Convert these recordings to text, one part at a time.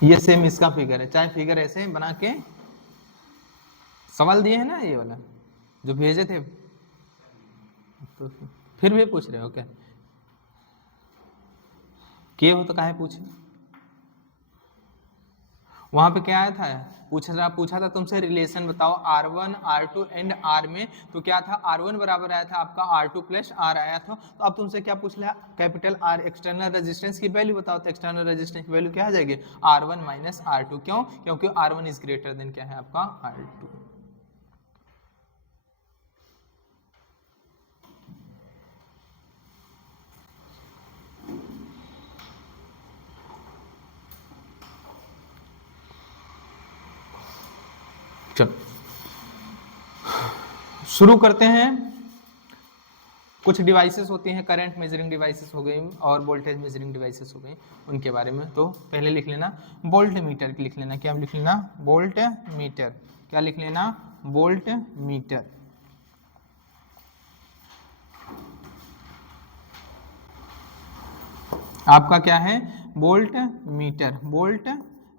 ये सेम इसका फिगर है, चाहे फिगर ऐसे बना के सवाल दिए हैं ना, ये वाला जो भेजे थे, तो फिर भी पूछ रहे हो क्या? किए हो तो काहे पूछे? वहां पे क्या आया था, पूछा था तुमसे रिलेशन बताओ R1 R2 एंड R में, तो क्या था, R1 बराबर आया था आपका R2 प्लस R आया था। तो अब तुमसे क्या पूछ लिया, कैपिटल R एक्सटर्नल रेजिस्टेंस की वैल्यू बताओ, तो एक्सटर्नल रेजिस्टेंस की वैल्यू क्या आ जाएगी, R1 माइनस R2। क्यों? क्योंकि R1 इज ग्रेटर देन क्या है आपका R2। चलो शुरू करते हैं। कुछ डिवाइसेस होती हैं, करंट मेजरिंग डिवाइसेस हो गई और वोल्टेज मेजरिंग डिवाइसेस हो गई, उनके बारे में। तो पहले लिख लेना वोल्ट मीटर, लिख लेना क्या लिख लेना, वोल्ट मीटर। क्या लिख लेना, वोल्ट मीटर। आपका क्या है, वोल्ट मीटर। वोल्ट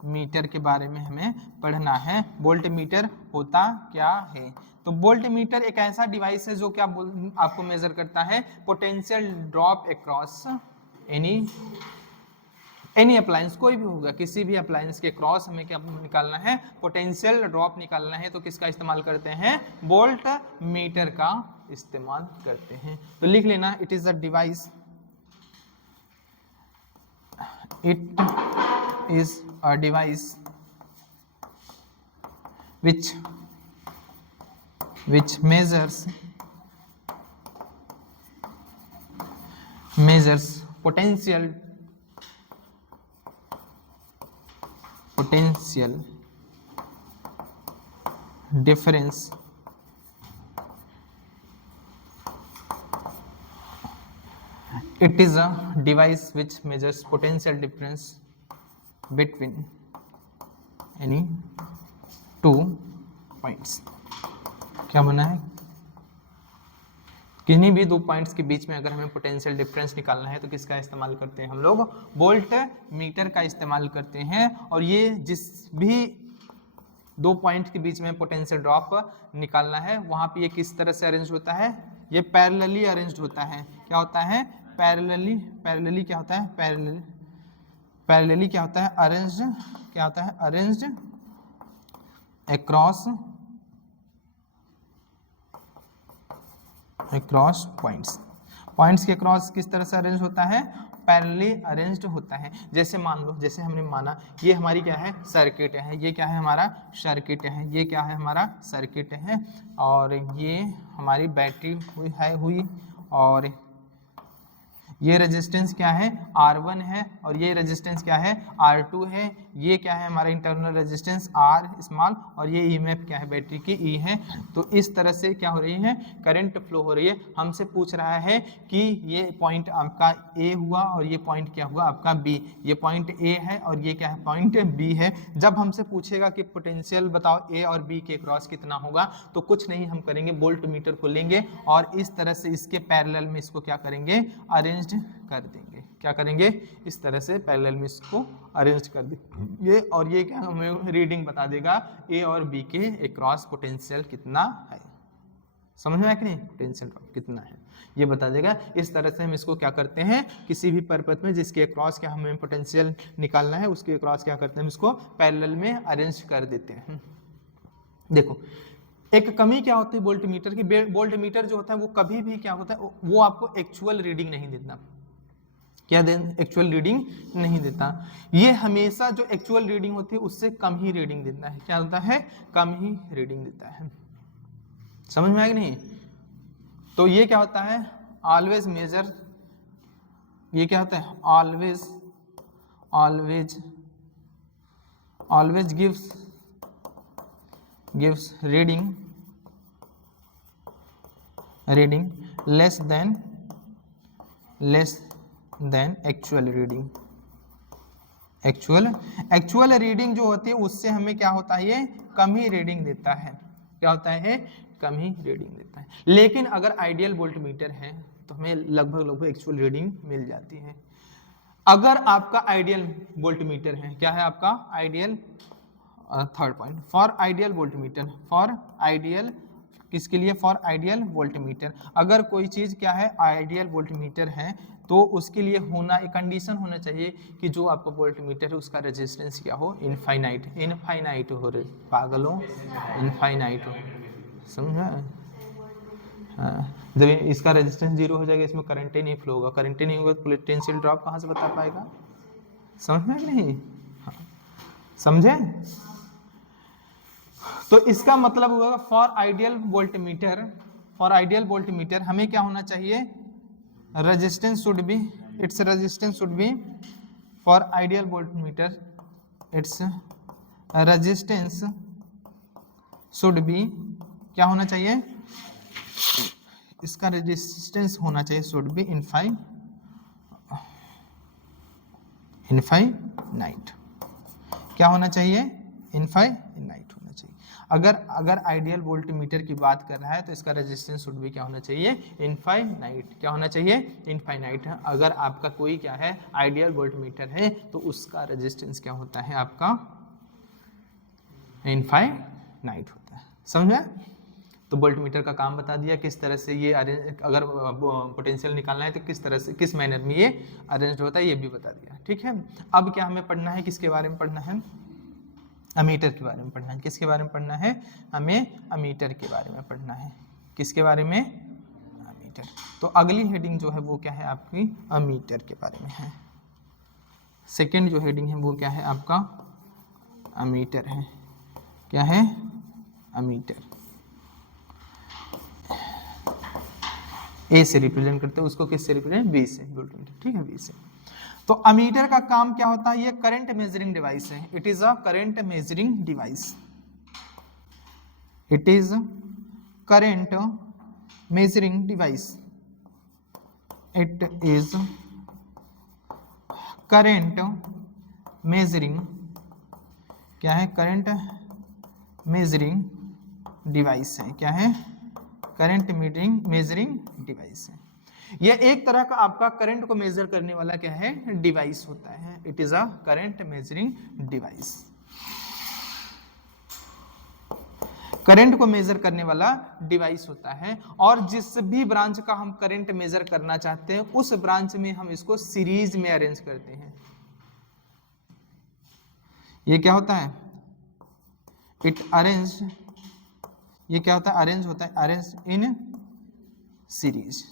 मीटर के बारे में हमें पढ़ना है। वोल्ट मीटर होता क्या है, तो वोल्ट मीटर एक ऐसा डिवाइस है जो क्या आपको मेजर करता है, potential drop across any appliance, कोई भी होगा, किसी भी अप्लायंस के क्रॉस हमें क्या निकालना है, पोटेंशियल ड्रॉप निकालना है। तो किसका इस्तेमाल करते हैं, वोल्ट मीटर का इस्तेमाल करते हैं। तो लिख लेना, it is a device, it is a device which measures potential difference it is a device which measures potential difference between any two points। क्या बना है, किन्हीं भी दो पॉइंट्स के बीच में अगर हमें पोटेंशियल डिफरेंस निकालना है तो किसका इस्तेमाल करते हैं हम लोग, वोल्ट मीटर का इस्तेमाल करते हैं। और ये जिस भी दो पॉइंट के बीच में पोटेंशियल ड्रॉप निकालना है, वहां पे ये किस तरह से अरेंज होता है, ये पैरेलली अरेंज्ड होता है। क्या होता है, पैरेलली क्या होता है, पैरेलली क्या होता है, अरेंज्ड, क्या होता है, अरेंज्ड अक्रॉस पॉइंट्स के अक्रॉस किस तरह से अरेंज होता है, पैरेलली अरेंज्ड होता है। जैसे मान लो, जैसे हमने माना ये हमारी क्या है, सर्किट है, ये क्या है हमारा सर्किट है, ये क्या है हमारा सर्किट है, और ये हमारी बैटरी हुई और ये रेजिस्टेंस क्या है, R1 है, और ये रेजिस्टेंस क्या है, R2 है। ये क्या है हमारा इंटरनल रेजिस्टेंस R स्मॉल, और ये EMF क्या है बैटरी की E है। तो इस तरह से क्या हो रही है, करंट फ्लो हो रही है। हमसे पूछ रहा है कि ये पॉइंट आपका A हुआ और ये पॉइंट क्या हुआ आपका B, ये पॉइंट A है और ये क्या है पॉइंट B है। जब हमसे पूछेगा कि पोटेंशियल बताओ A और B के क्रॉस कितना होगा, तो कुछ नहीं हम करेंगे, वोल्ट मीटर को लेंगे और इस तरह से इसके पैरेलल में इसको क्या करेंगे, अरेंज कर देंगे। क्या करेंगे, इस तरह से पैरेलल में इसको अरेंज कर देंगे, और ये क्या हमें रीडिंग बता देगा ए और बी के अक्रॉस पोटेंशियल कितना है। समझ में आया कि नहीं, पोटेंशियल ड्रॉप कितना है ये बता देगा। इस तरह से हम इसको क्या करते हैं, किसी भी पर्पस में जिसके अक्रॉस क्या हमें पोटेंशियल निकालना है, उसके अक्रॉस क्या करते हैं, हम इसको पैरेलल में अरेंज कर देते हैं। देखो एक कमी क्या होती है वोल्ट मीटर की, वोल्ट मीटर जो होता है वो कभी भी क्या होता है, वो आपको एक्चुअल रीडिंग नहीं देता। क्या एक्चुअल रीडिंग नहीं देता, ये हमेशा जो एक्चुअल रीडिंग होती है उससे कम ही रीडिंग देता है। क्या होता है, कम ही रीडिंग देता है। समझ में आया कि नहीं। तो ये क्या होता है, ऑलवेज मेजर, ये क्या होता है, always gives reading less than actual reading. Actual reading जो होती है उससे हमें क्या होता है, ये कम ही रीडिंग देता है। क्या होता है, कम ही रीडिंग देता है। लेकिन अगर आइडियल वोल्टमीटर है तो हमें लगभग एक्चुअल रीडिंग मिल जाती है। अगर आपका आइडियल वोल्टमीटर है, क्या है आपका ideal, third point, for ideal voltmeter, for ideal, किसके लिए, फॉर आइडियल वोल्टमीटर, अगर कोई चीज क्या है आइडियल वोल्टमीटर है तो उसके लिए होना एक कंडीशन होना चाहिए कि जो आपका वोल्टमीटर है उसका रेजिस्टेंस क्या हो, इनफाइनाइट, इनफाइनाइट हो रहे पागलों, इनफाइनाइट हो, समझा। हाँ, जब इसका रेजिस्टेंस जीरो हो जाएगा, इसमें करंट ही नहीं फ्लो होगा, करंट ही नहीं होगा तो पोटेंशियल ड्रॉप कहाँ से बता पाएगा, समझ में कि नहीं, हाँ, समझे। तो इसका मतलब हुआ for ideal voltmeter, for ideal voltmeter हमें क्या होना चाहिए, resistance should be, its resistance should be, for ideal voltmeter its resistance should be, क्या होना चाहिए, इसका रेजिस्टेंस होना चाहिए शुड बी इनफाइनाइट, क्या होना चाहिए, इनफाइनाइट होना चाहिए। अगर आइडियल वोल्टमीटर की बात कर रहा है तो इसका रेजिस्टेंस शुड भी क्या होना चाहिए, इनफाइनाइट, क्या होना चाहिए, इनफाइनाइट। अगर आपका कोई क्या है आइडियल वोल्टमीटर है तो उसका रेजिस्टेंस क्या होता है आपका, इनफाइनाइट होता है, समझे। तो वोल्टमीटर का काम बता दिया, किस तरह से ये अरेंज, अगर पोटेंशियल निकालना है तो किस तरह से, किस मैनर में ये अरेंज होता है ये भी बता दिया, ठीक है। अब क्या हमें पढ़ना है, किसके बारे में पढ़ना है, अमीटर के बारे में पढ़ना है, किसके बारे में पढ़ना है, हमें अमीटर के बारे में पढ़ना है, किसके बारे में, अमीटर। तो अगली हेडिंग जो है वो क्या है आपकी, अमीटर के बारे में है। सेकंड जो हेडिंग है वो क्या है आपका, अमीटर है, क्या है, अमीटर। ए से रिप्रेजेंट करते हैं उसको, किससे रिप्रेजेंट, बी से, ठीक है, बी से। तो अमीटर का काम क्या होता है, ये करंट मेजरिंग डिवाइस है, it is a current measuring device, it is current measuring device, it is current measuring, क्या है, करंट मेजरिंग डिवाइस है, क्या है, करंट मेजरिंग डिवाइस है। यह एक तरह का आपका करंट को मेजर करने वाला क्या है, डिवाइस होता है, it is a current measuring device, current को मेजर करने वाला डिवाइस होता है। और जिस भी ब्रांच का हम करंट मेजर करना चाहते हैं उस ब्रांच में हम इसको सीरीज में अरेंज करते हैं। ये क्या होता है, इट अरेंज, ये क्या होता है, अरेंज होता है, अरेंज इन सीरीज।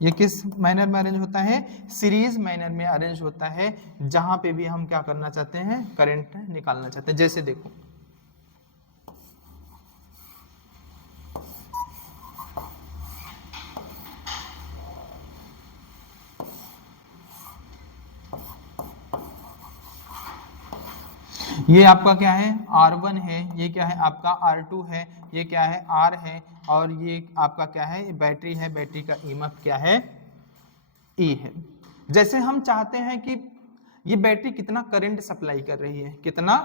ये किस मैनर में अरेंज होता है, सीरीज मैनर में अरेंज होता है, जहां पे भी हम क्या करना चाहते हैं, करंट निकालना चाहते हैं। जैसे देखो ये आपका क्या है, R1 है, ये क्या है आपका R2 है, ये क्या है R है, और ये आपका क्या है, बैटरी है, बैटरी का ईएमएफ क्या है, E है। जैसे हम चाहते हैं कि ये बैटरी कितना करंट सप्लाई कर रही है, कितना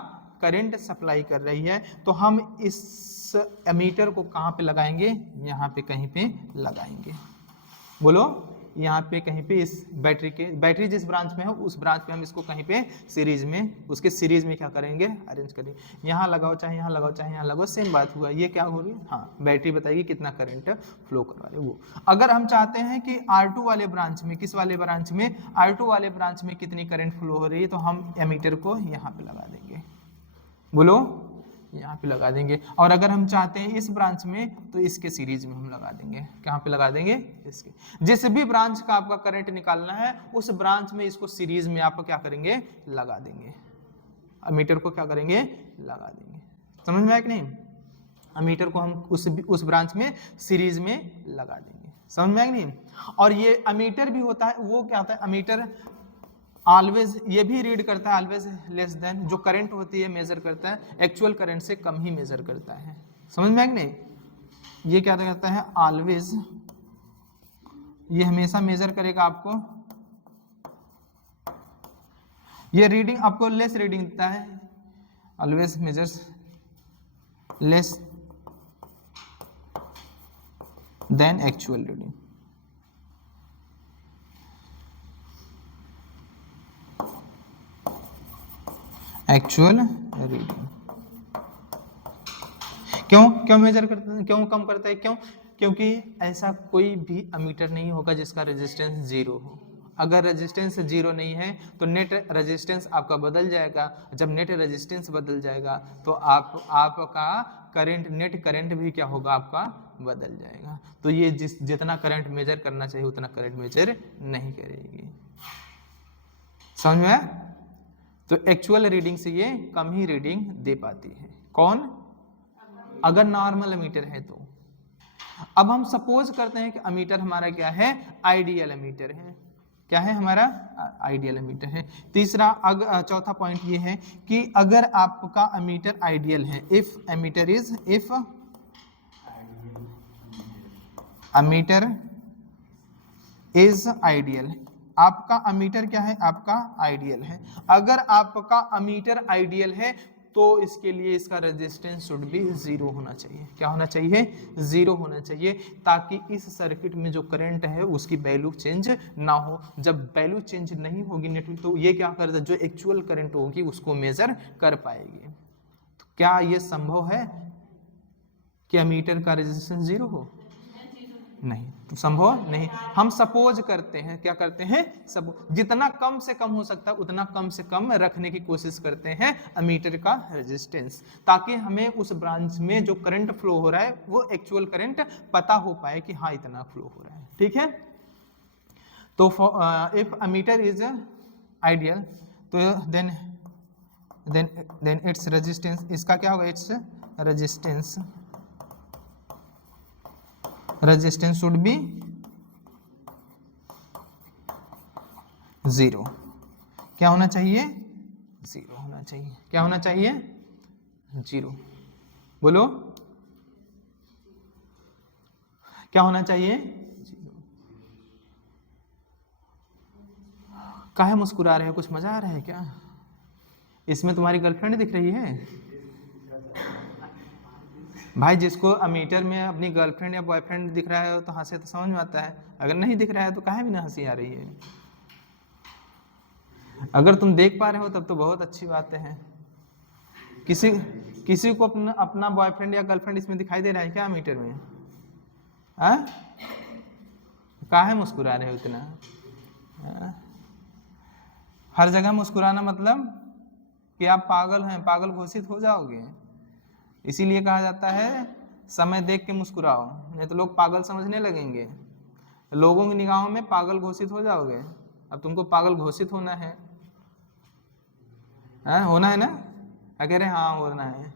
करंट सप्लाई कर रही है, तो हम इस एमीटर को कहाँ पे लगाएंगे, यहाँ पे कहीं पे लगाएंगे, बोलो, यहाँ पे कहीं पे इस बैटरी के, बैटरी जिस ब्रांच में है उस ब्रांच में हम इसको कहीं पे सीरीज में, उसके सीरीज में क्या करेंगे, अरेंज करेंगे। यहाँ लगाओ चाहे यहाँ लगाओ चाहे यहाँ लगाओ, सेम बात हुआ। ये क्या हो रही है, हाँ, बैटरी बताइए कितना करंट फ्लो करवा रही है वो। अगर हम चाहते हैं कि R2 वाले ब्रांच में, किस वाले ब्रांच में, R2 वाले ब्रांच में कितनी करंट फ्लो हो रही है, तो हम एमीटर को यहाँ पे लगा देंगे, बोलो, यहाँ पे लगा देंगे। और अगर हम चाहते हैं इस ब्रांच में तो इसके सीरीज में हम लगा देंगे, कहाँ पे लगा देंगे, इसके। जिस भी ब्रांच का आपका करंट निकालना है उस ब्रांच में इसको सीरीज में आप क्या करेंगे, लगा देंगे, अमीटर को क्या करेंगे, लगा देंगे। समझ में आया कि नहीं, अमीटर को हम उस ब्रांच में सीरीज में लगा देंगे, समझ में आया कि नहीं। और ये अमीटर भी होता है, वो क्या होता है, अमीटर ऑलवेज ये भी रीड करता है, ऑलवेज लेस देन, जो करंट होती है मेजर करता है एक्चुअल करंट से कम ही मेजर करता है, समझ में है कि नहीं। ये क्या करता है, ऑलवेज, ये हमेशा मेजर करेगा आपको, ये रीडिंग आपको लेस रीडिंग देता है, always measures less than actual reading. Actual reading. क्यों मेजर करता है, क्यों कम करता है, क्योंकि ऐसा कोई भी अमीटर नहीं होगा जिसका रेजिस्टेंस 0 हो। अगर रेजिस्टेंस 0 नहीं है तो नेट रेजिस्टेंस आपका बदल जाएगा। जब नेट रेजिस्टेंस बदल जाएगा तो आपका करंट, नेट करंट भी क्या होगा, आपका बदल जाएगा। तो ये जितना करंट मेजर करना चाहिए उतना करंट मेजर नहीं करेगी। समझ में आया? तो एक्चुअल रीडिंग से ये कम ही रीडिंग दे पाती है। कौन? अगर नॉर्मल अमीटर है तो। अब हम सपोज करते हैं कि अमीटर हमारा क्या है, आइडियल अमीटर है। क्या है हमारा? आइडियल अमीटर है। तीसरा चौथा पॉइंट ये है कि अगर आपका अमीटर आइडियल है, इफ अमीटर इज आइडियल, आपका अमीटर क्या है, आपका आइडियल है। अगर आपका अमीटर आइडियल है तो इसके लिए इसका रेजिस्टेंस शुड भी 0 होना चाहिए। क्या होना चाहिए? 0 होना चाहिए, ताकि इस सर्किट में जो करंट है उसकी वैल्यू चेंज ना हो। जब वैल्यू चेंज नहीं होगी नेटवर्क, तो ये क्या करता है, जो एक्चुअल करंट होगी उसको मेजर कर पाएगी। तो क्या ये संभव है कि अमीटर का रेजिस्टेंस 0 हो? नहीं, तो संभव नहीं। हम सपोज करते हैं, क्या करते हैं, सब जितना कम से कम हो सकता है उतना कम से कम रखने की कोशिश करते हैं अमीटर का रेजिस्टेंस, ताकि हमें उस ब्रांच में जो करंट फ्लो हो रहा है वो एक्चुअल करंट पता हो पाए कि हाँ इतना फ्लो हो रहा है। ठीक है, तो इफ अमीटर इज आइडियल तो देन इट्स रेजिस्टेंस, इसका क्या होगा, इट्स रेजिस्टेंस शुड बी 0। क्या होना चाहिए? 0 होना चाहिए। क्या होना चाहिए? 0। बोलो, क्या होना चाहिए? 0। काहे मुस्कुरा रहे हो? कुछ मजा आ रहा है क्या? इसमें तुम्हारी गर्लफ्रेंड दिख रही है? भाई, जिसको अमीटर में अपनी गर्लफ्रेंड या बॉयफ्रेंड दिख रहा है तो हंसे तो समझ में आता है, अगर नहीं दिख रहा है तो काहे भी ना हंसी आ रही है। अगर तुम देख पा रहे हो तब तो बहुत अच्छी बात है। किसी को अपना बॉयफ्रेंड या गर्लफ्रेंड इसमें दिखाई दे रहा है क्या अमीटर में? काहे मुस्कुरा रहे हो इतना? हर जगह मुस्कुराना मतलब कि आप पागल हैं, पागल घोषित हो जाओगे। इसीलिए कहा जाता है समय देख के मुस्कुराओ, नहीं तो लोग पागल समझने लगेंगे, लोगों की निगाहों में पागल घोषित हो जाओगे। अब तुमको पागल घोषित होना है, होना है ना? क्या कह रहे हैं? हाँ होना है।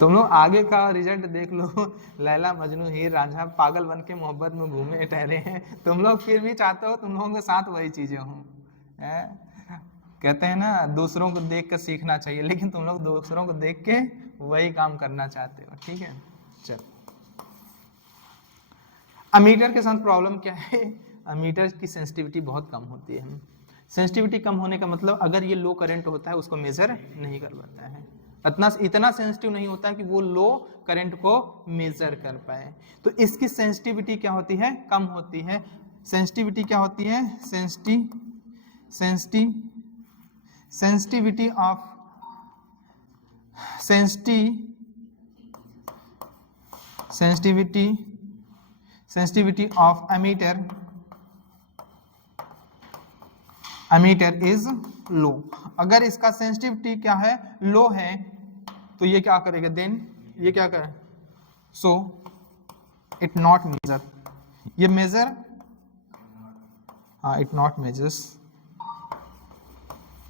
तुम लोग आगे का रिजल्ट देख लो, लैला मजनू हीर रांझा पागल बन के मोहब्बत में घूमे टहरे हैं, तुम लोग फिर भी चाहते हो तुम लोगों के साथ वही चीजें हों। कहते हैं ना, दूसरों को देख कर सीखना चाहिए, लेकिन तुम लोग दूसरों को देख के वही काम करना चाहते हो। ठीक है, चल। अमीटर के साथ प्रॉब्लम क्या है? अमीटर की सेंसिटिविटी बहुत कम होती है। सेंसिटिविटी कम होने का मतलब, अगर ये लो करंट होता है उसको मेजर नहीं कर पाता है, इतना सेंसिटिव नहीं होता कि वो लो करंट को मेजर कर पाए। तो इसकी सेंसिटिविटी क्या होती है? कम होती है। सेंसिटिविटी क्या होती है? Sensitivity of ammeter is low. अगर इसका सेंसिटिविटी क्या है? लो है, तो ये क्या करेगा? देन ये क्या करे? सो इट नॉट मेजर, ये measure, it not measures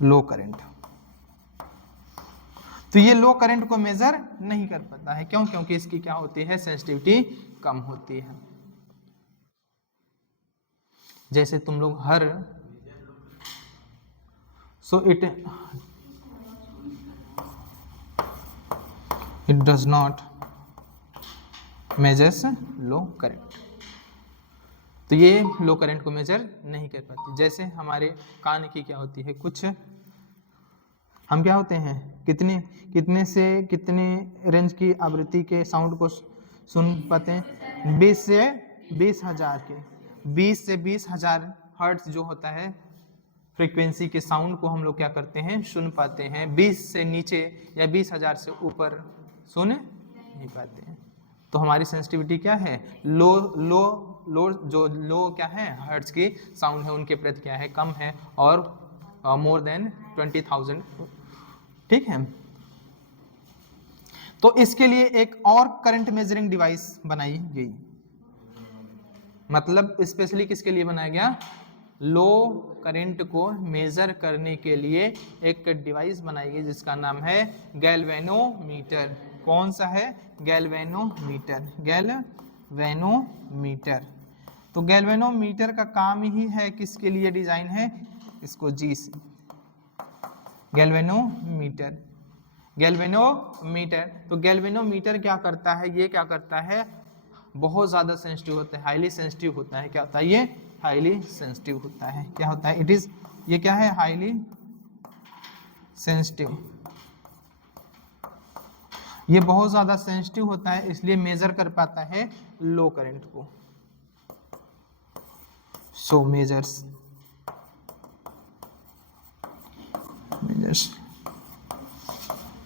low current. तो ये लो करंट को मेजर नहीं कर पाता है। क्यों? क्योंकि इसकी क्या होती है? सेंसिटिविटी कम होती है। जैसे तुम लोग it does not measures low current। तो ये लो करंट को मेजर नहीं कर पाती। जैसे हमारे कान की क्या होती है, कुछ हम क्या होते हैं, कितने से कितने रेंज की आवृत्ति के साउंड को सुन पाते हैं? 20 से 20 हजार के, 20 से 20 हजार हर्ट्ज जो होता है फ्रीक्वेंसी के साउंड को हम लोग क्या करते हैं, सुन पाते हैं। 20 से नीचे या 20,000 से ऊपर सुन नहीं पाते हैं। तो हमारी सेंसिटिविटी क्या है, लो लो लो, जो लो क्या है हर्ट्ज की साउंड है उनके प्रति क्या है, कम है, और मोर देन 20,000, ठीक है। तो इसके लिए एक और करंट मेजरिंग डिवाइस बनाई गई, मतलब स्पेशली किसके लिए बनाया गया, लो करंट को मेजर करने के लिए एक डिवाइस बनाई गई जिसका नाम है गैल्वेनोमीटर। कौन सा है, गैल्वेनोमीटर, गैल्वेनोमीटर। तो गैल्वेनोमीटर का काम ही है, किसके लिए डिजाइन है, इसको जी से गैल्वेनोमीटर, गैल्वेनोमीटर। तो गैल्वेनोमीटर क्या करता है, ये क्या करता है, बहुत ज्यादा सेंसिटिव होता है, हाईली सेंसिटिव होता है। क्या होता है ये, हाईली सेंसिटिव होता है। क्या होता है, इट इज, ये क्या है, हाईली सेंसिटिव। ये बहुत ज्यादा सेंसिटिव होता है, इसलिए मेजर कर पाता है लो करंट को। सो मेजर्स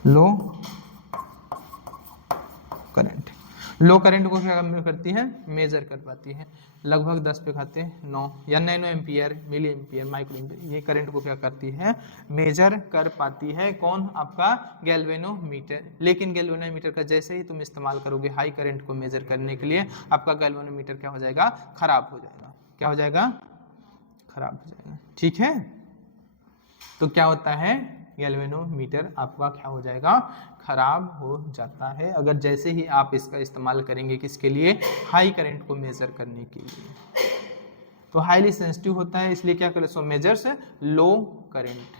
लो करंट। लो करंट को क्या करती है, मेजर कर पाती है। लगभग 10 पे खाते 9 या nano ampere, milli ampere, micro ampere, ये करंट को क्या करती है, मेजर कर पाती है। कौन, आपका गैल्वेनोमीटर। लेकिन गैल्वेनोमीटर का जैसे ही तुम इस्तेमाल करोगे हाई करंट को मेजर करने के लिए, आपका गैल्वेनोमीटर क्या हो जाएगा, खराब हो जाएगा। क्या हो जाएगा, खराब हो जाएगा, ठीक है। तो क्या होता है, गैल्वेनोमीटर आपका क्या हो जाएगा, खराब हो जाता है, अगर जैसे ही आप इसका इस्तेमाल करेंगे किसके लिए, हाई करंट को मेजर करने के लिए। तो हाईली सेंसिटिव होता है, इसलिए क्या करें, सो मेजर्स लो करंट।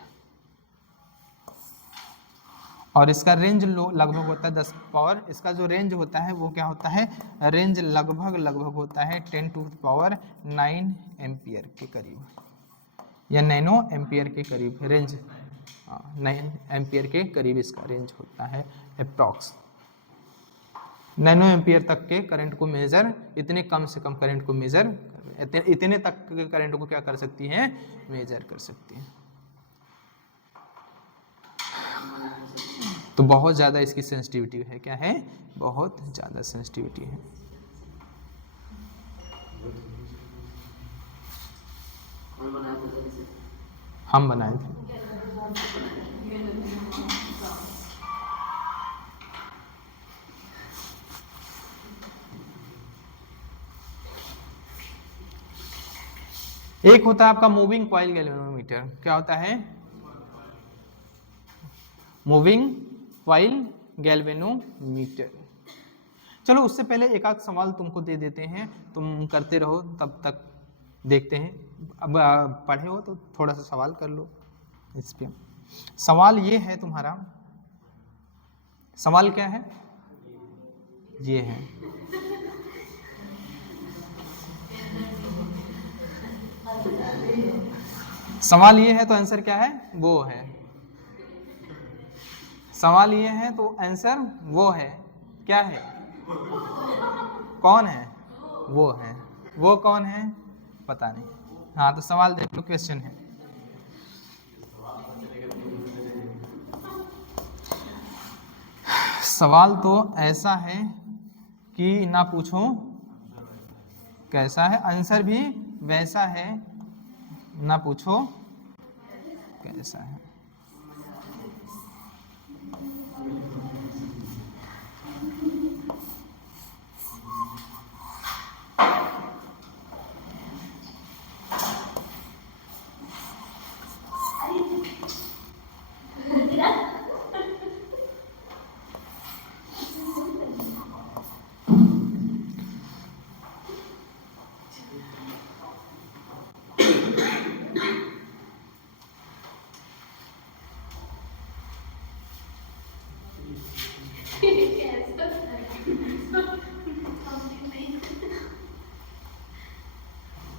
और इसका रेंज लो लगभग होता है 10 पावर, इसका जो रेंज होता है वो क्या होता है, रेंज लगभग होता है 10⁹ एम्पियर के करीब, या नैनो एम्पियर के करीब रेंज, 9 एम्पियर के करीब इसका रेंज होता है अप्रॉक्स। नैनो एम्पियर तक के करंट को मेजर, इतने कम से कम करंट को मेजर, इतने तक के करंट को क्या कर सकती हैं, मेजर कर सकती हैं। तो बहुत ज़्यादा इसकी सेंसिटिविटी है, क्या है, बहुत ज़्यादा सेंसिटिविटी है। हम बनाए थे। एक होता है आपका मूविंग कॉइल गैल्वेनोमीटर। क्या होता है, मूविंग कॉइल गैल्वेनोमीटर। चलो उससे पहले एक आध सवाल तुमको दे देते हैं, तुम करते रहो, तब तक देखते हैं। अब पढ़े हो तो थोड़ा सा सवाल कर लो इस पे। सवाल ये है तुम्हारा, सवाल क्या है, ये है, सवाल ये है तो आंसर क्या है, वो है। सवाल ये है तो आंसर वो है, क्या है, कौन है, वो है। वो कौन है, पता नहीं। हाँ, तो सवाल देख लो, क्वेश्चन है, सवाल तो ऐसा है कि ना पूछो कैसा है, आंसर भी वैसा है, ना पूछो कैसा है।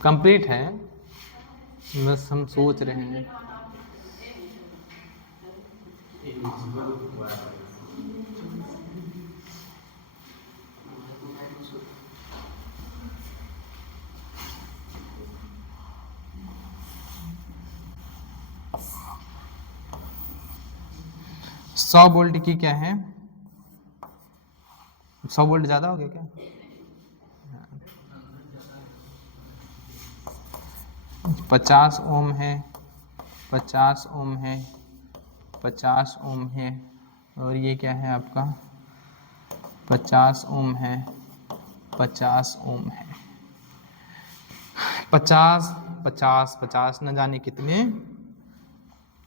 कंप्लीट है, बस हम सोच रहे हैं। 100 वोल्ट की क्या है, 100 वोल्ट ज्यादा हो गया क्या? 50 ओम है, 50 ओम है, 50 ओम है, और ये क्या है आपका 50 ओम है, 50 ओम है, 50 50 50 न जाने कितने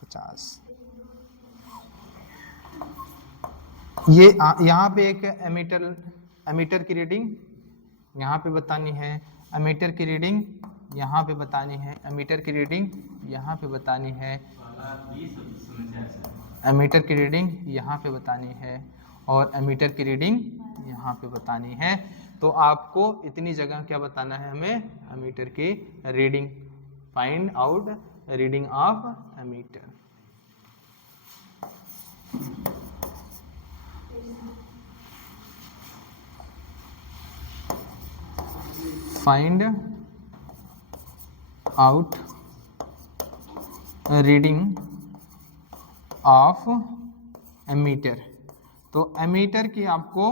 50। ये यहाँ पे एक एमीटर की रीडिंग यहाँ पे बतानी है, एमीटर की रीडिंग यहाँ पे बतानी है, एमीटर की रीडिंग यहाँ पे बतानी है, एमीटर की रीडिंग यहाँ पे बतानी है, और एमीटर की रीडिंग यहाँ पे बतानी है। तो आपको इतनी जगह क्या बताना है हमें, एमीटर की reading, find out reading of ammeter. Find out reading of ammeter. तो एमीटर की आपको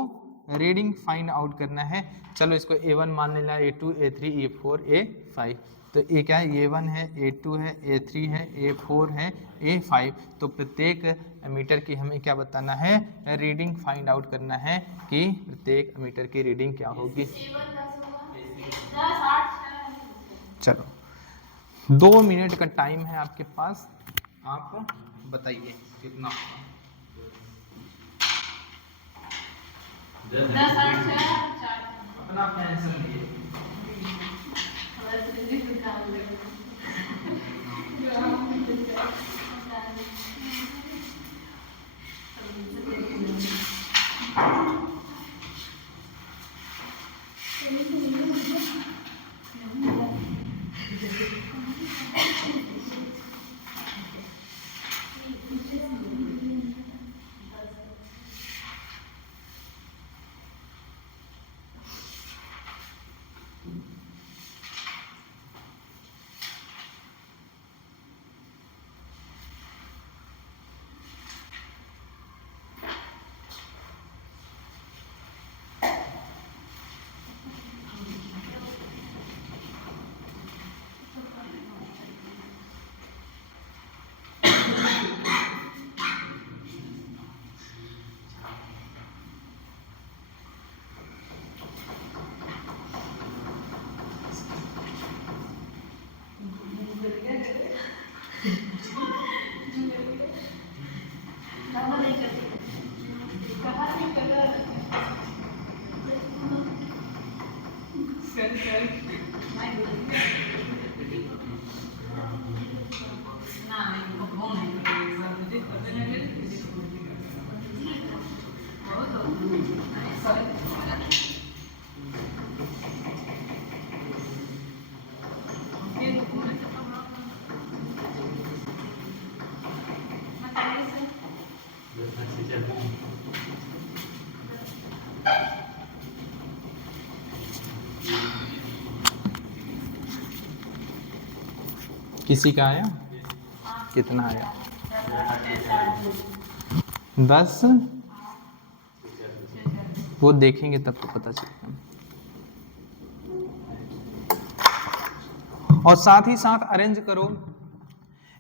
रीडिंग फाइंड आउट करना है। चलो इसको A1 मान लेना, A2 A3 A4 A5। तो ये क्या है, A1 है, A2 है, A3 है, A4 है, A5। तो प्रत्येक एमीटर की हमें क्या बताना है, रीडिंग फाइंड आउट करना है कि प्रत्येक एमीटर की रीडिंग क्या होगी। चलो 2 मिनट का टाइम है आपके पास, आप बताइए कितना होगा। 10 8 6 अपना टेंशन लिए। किसी का आया, कितना आया? 10। वो देखेंगे तब तो पता चलेगा। और साथ ही साथ अरेंज करो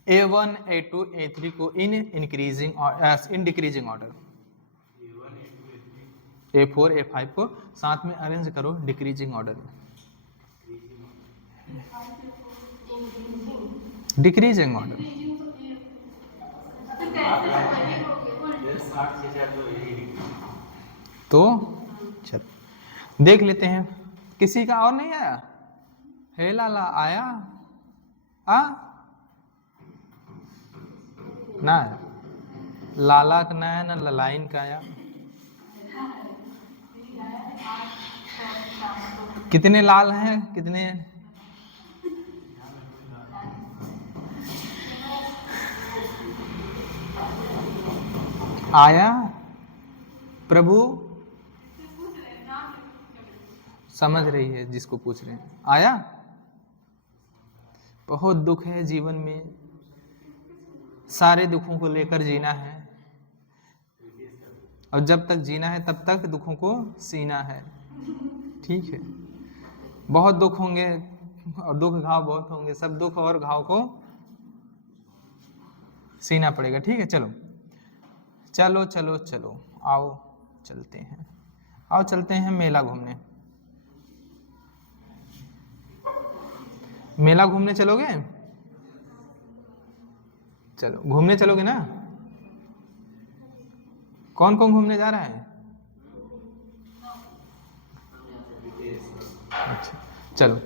A1 A2 A3 को इन इंक्रीजिंग और in decreasing order. A4 A5 को साथ में अरेंज करो डिक्रीजिंग ऑर्डर में। Decreasing order. तो चलो देख लेते हैं, किसी का और नहीं आया? हे लाला आया? आ ना आया? लाला का ना है ना ललाइन का आया? कितने लाल हैं, कितने? आया? प्रभु समझ रही है जिसको पूछ रहे हैं, आया? बहुत दुख है जीवन में, सारे दुखों को लेकर जीना है, और जब तक जीना है तब तक दुखों को सीना है। ठीक है, बहुत दुख होंगे और दुख घाव बहुत होंगे, सब दुख और घाव को सीना पड़ेगा। ठीक है, चलो चलो चलो चलो आओ चलते हैं, आओ चलते हैं मेला घूमने। मेला घूमने चलोगे? चलो घूमने चलोगे ना? कौन कौन घूमने जा रहा है? अच्छा चलो,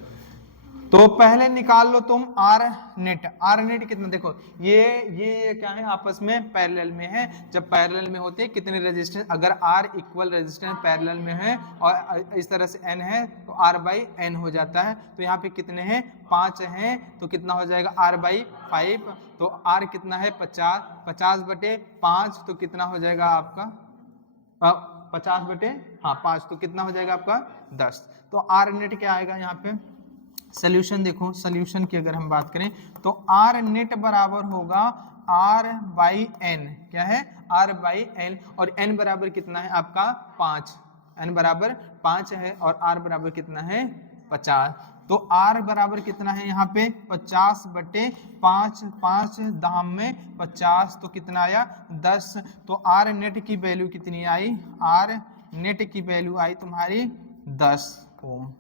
तो पहले निकाल लो तुम आर नेट। आर नेट कितना, देखो ये क्या है, आपस में पैरेलल में है। जब पैरेलल में होते हैं कितने रेजिस्टेंस, अगर आर इक्वल रेजिस्टेंस पैरेलल में है और इस तरह से एन है तो आर बाई एन हो जाता है। तो यहाँ पे कितने हैं, 5 हैं, तो कितना हो जाएगा आर बाई 5। तो आर कितना है 50, 50/5 तो कितना हो जाएगा आपका 50/5 तो कितना हो जाएगा आपका 10। तो आर नेट क्या आएगा यहाँ पे, सोल्यूशन देखो, सोल्यूशन की अगर हम बात करें तो आर नेट बराबर होगा आर बाई एन। क्या है, आर बाई एन, और एन बराबर कितना है आपका 5, एन बराबर 5 है और आर बराबर कितना है 50। तो आर बराबर कितना है यहाँ पे 50/5, 5 दाम में 50 तो कितना आया 10। तो आर नेट की वैल्यू कितनी आई, आर नेट की वैल्यू आई तुम्हारी 10 ओम।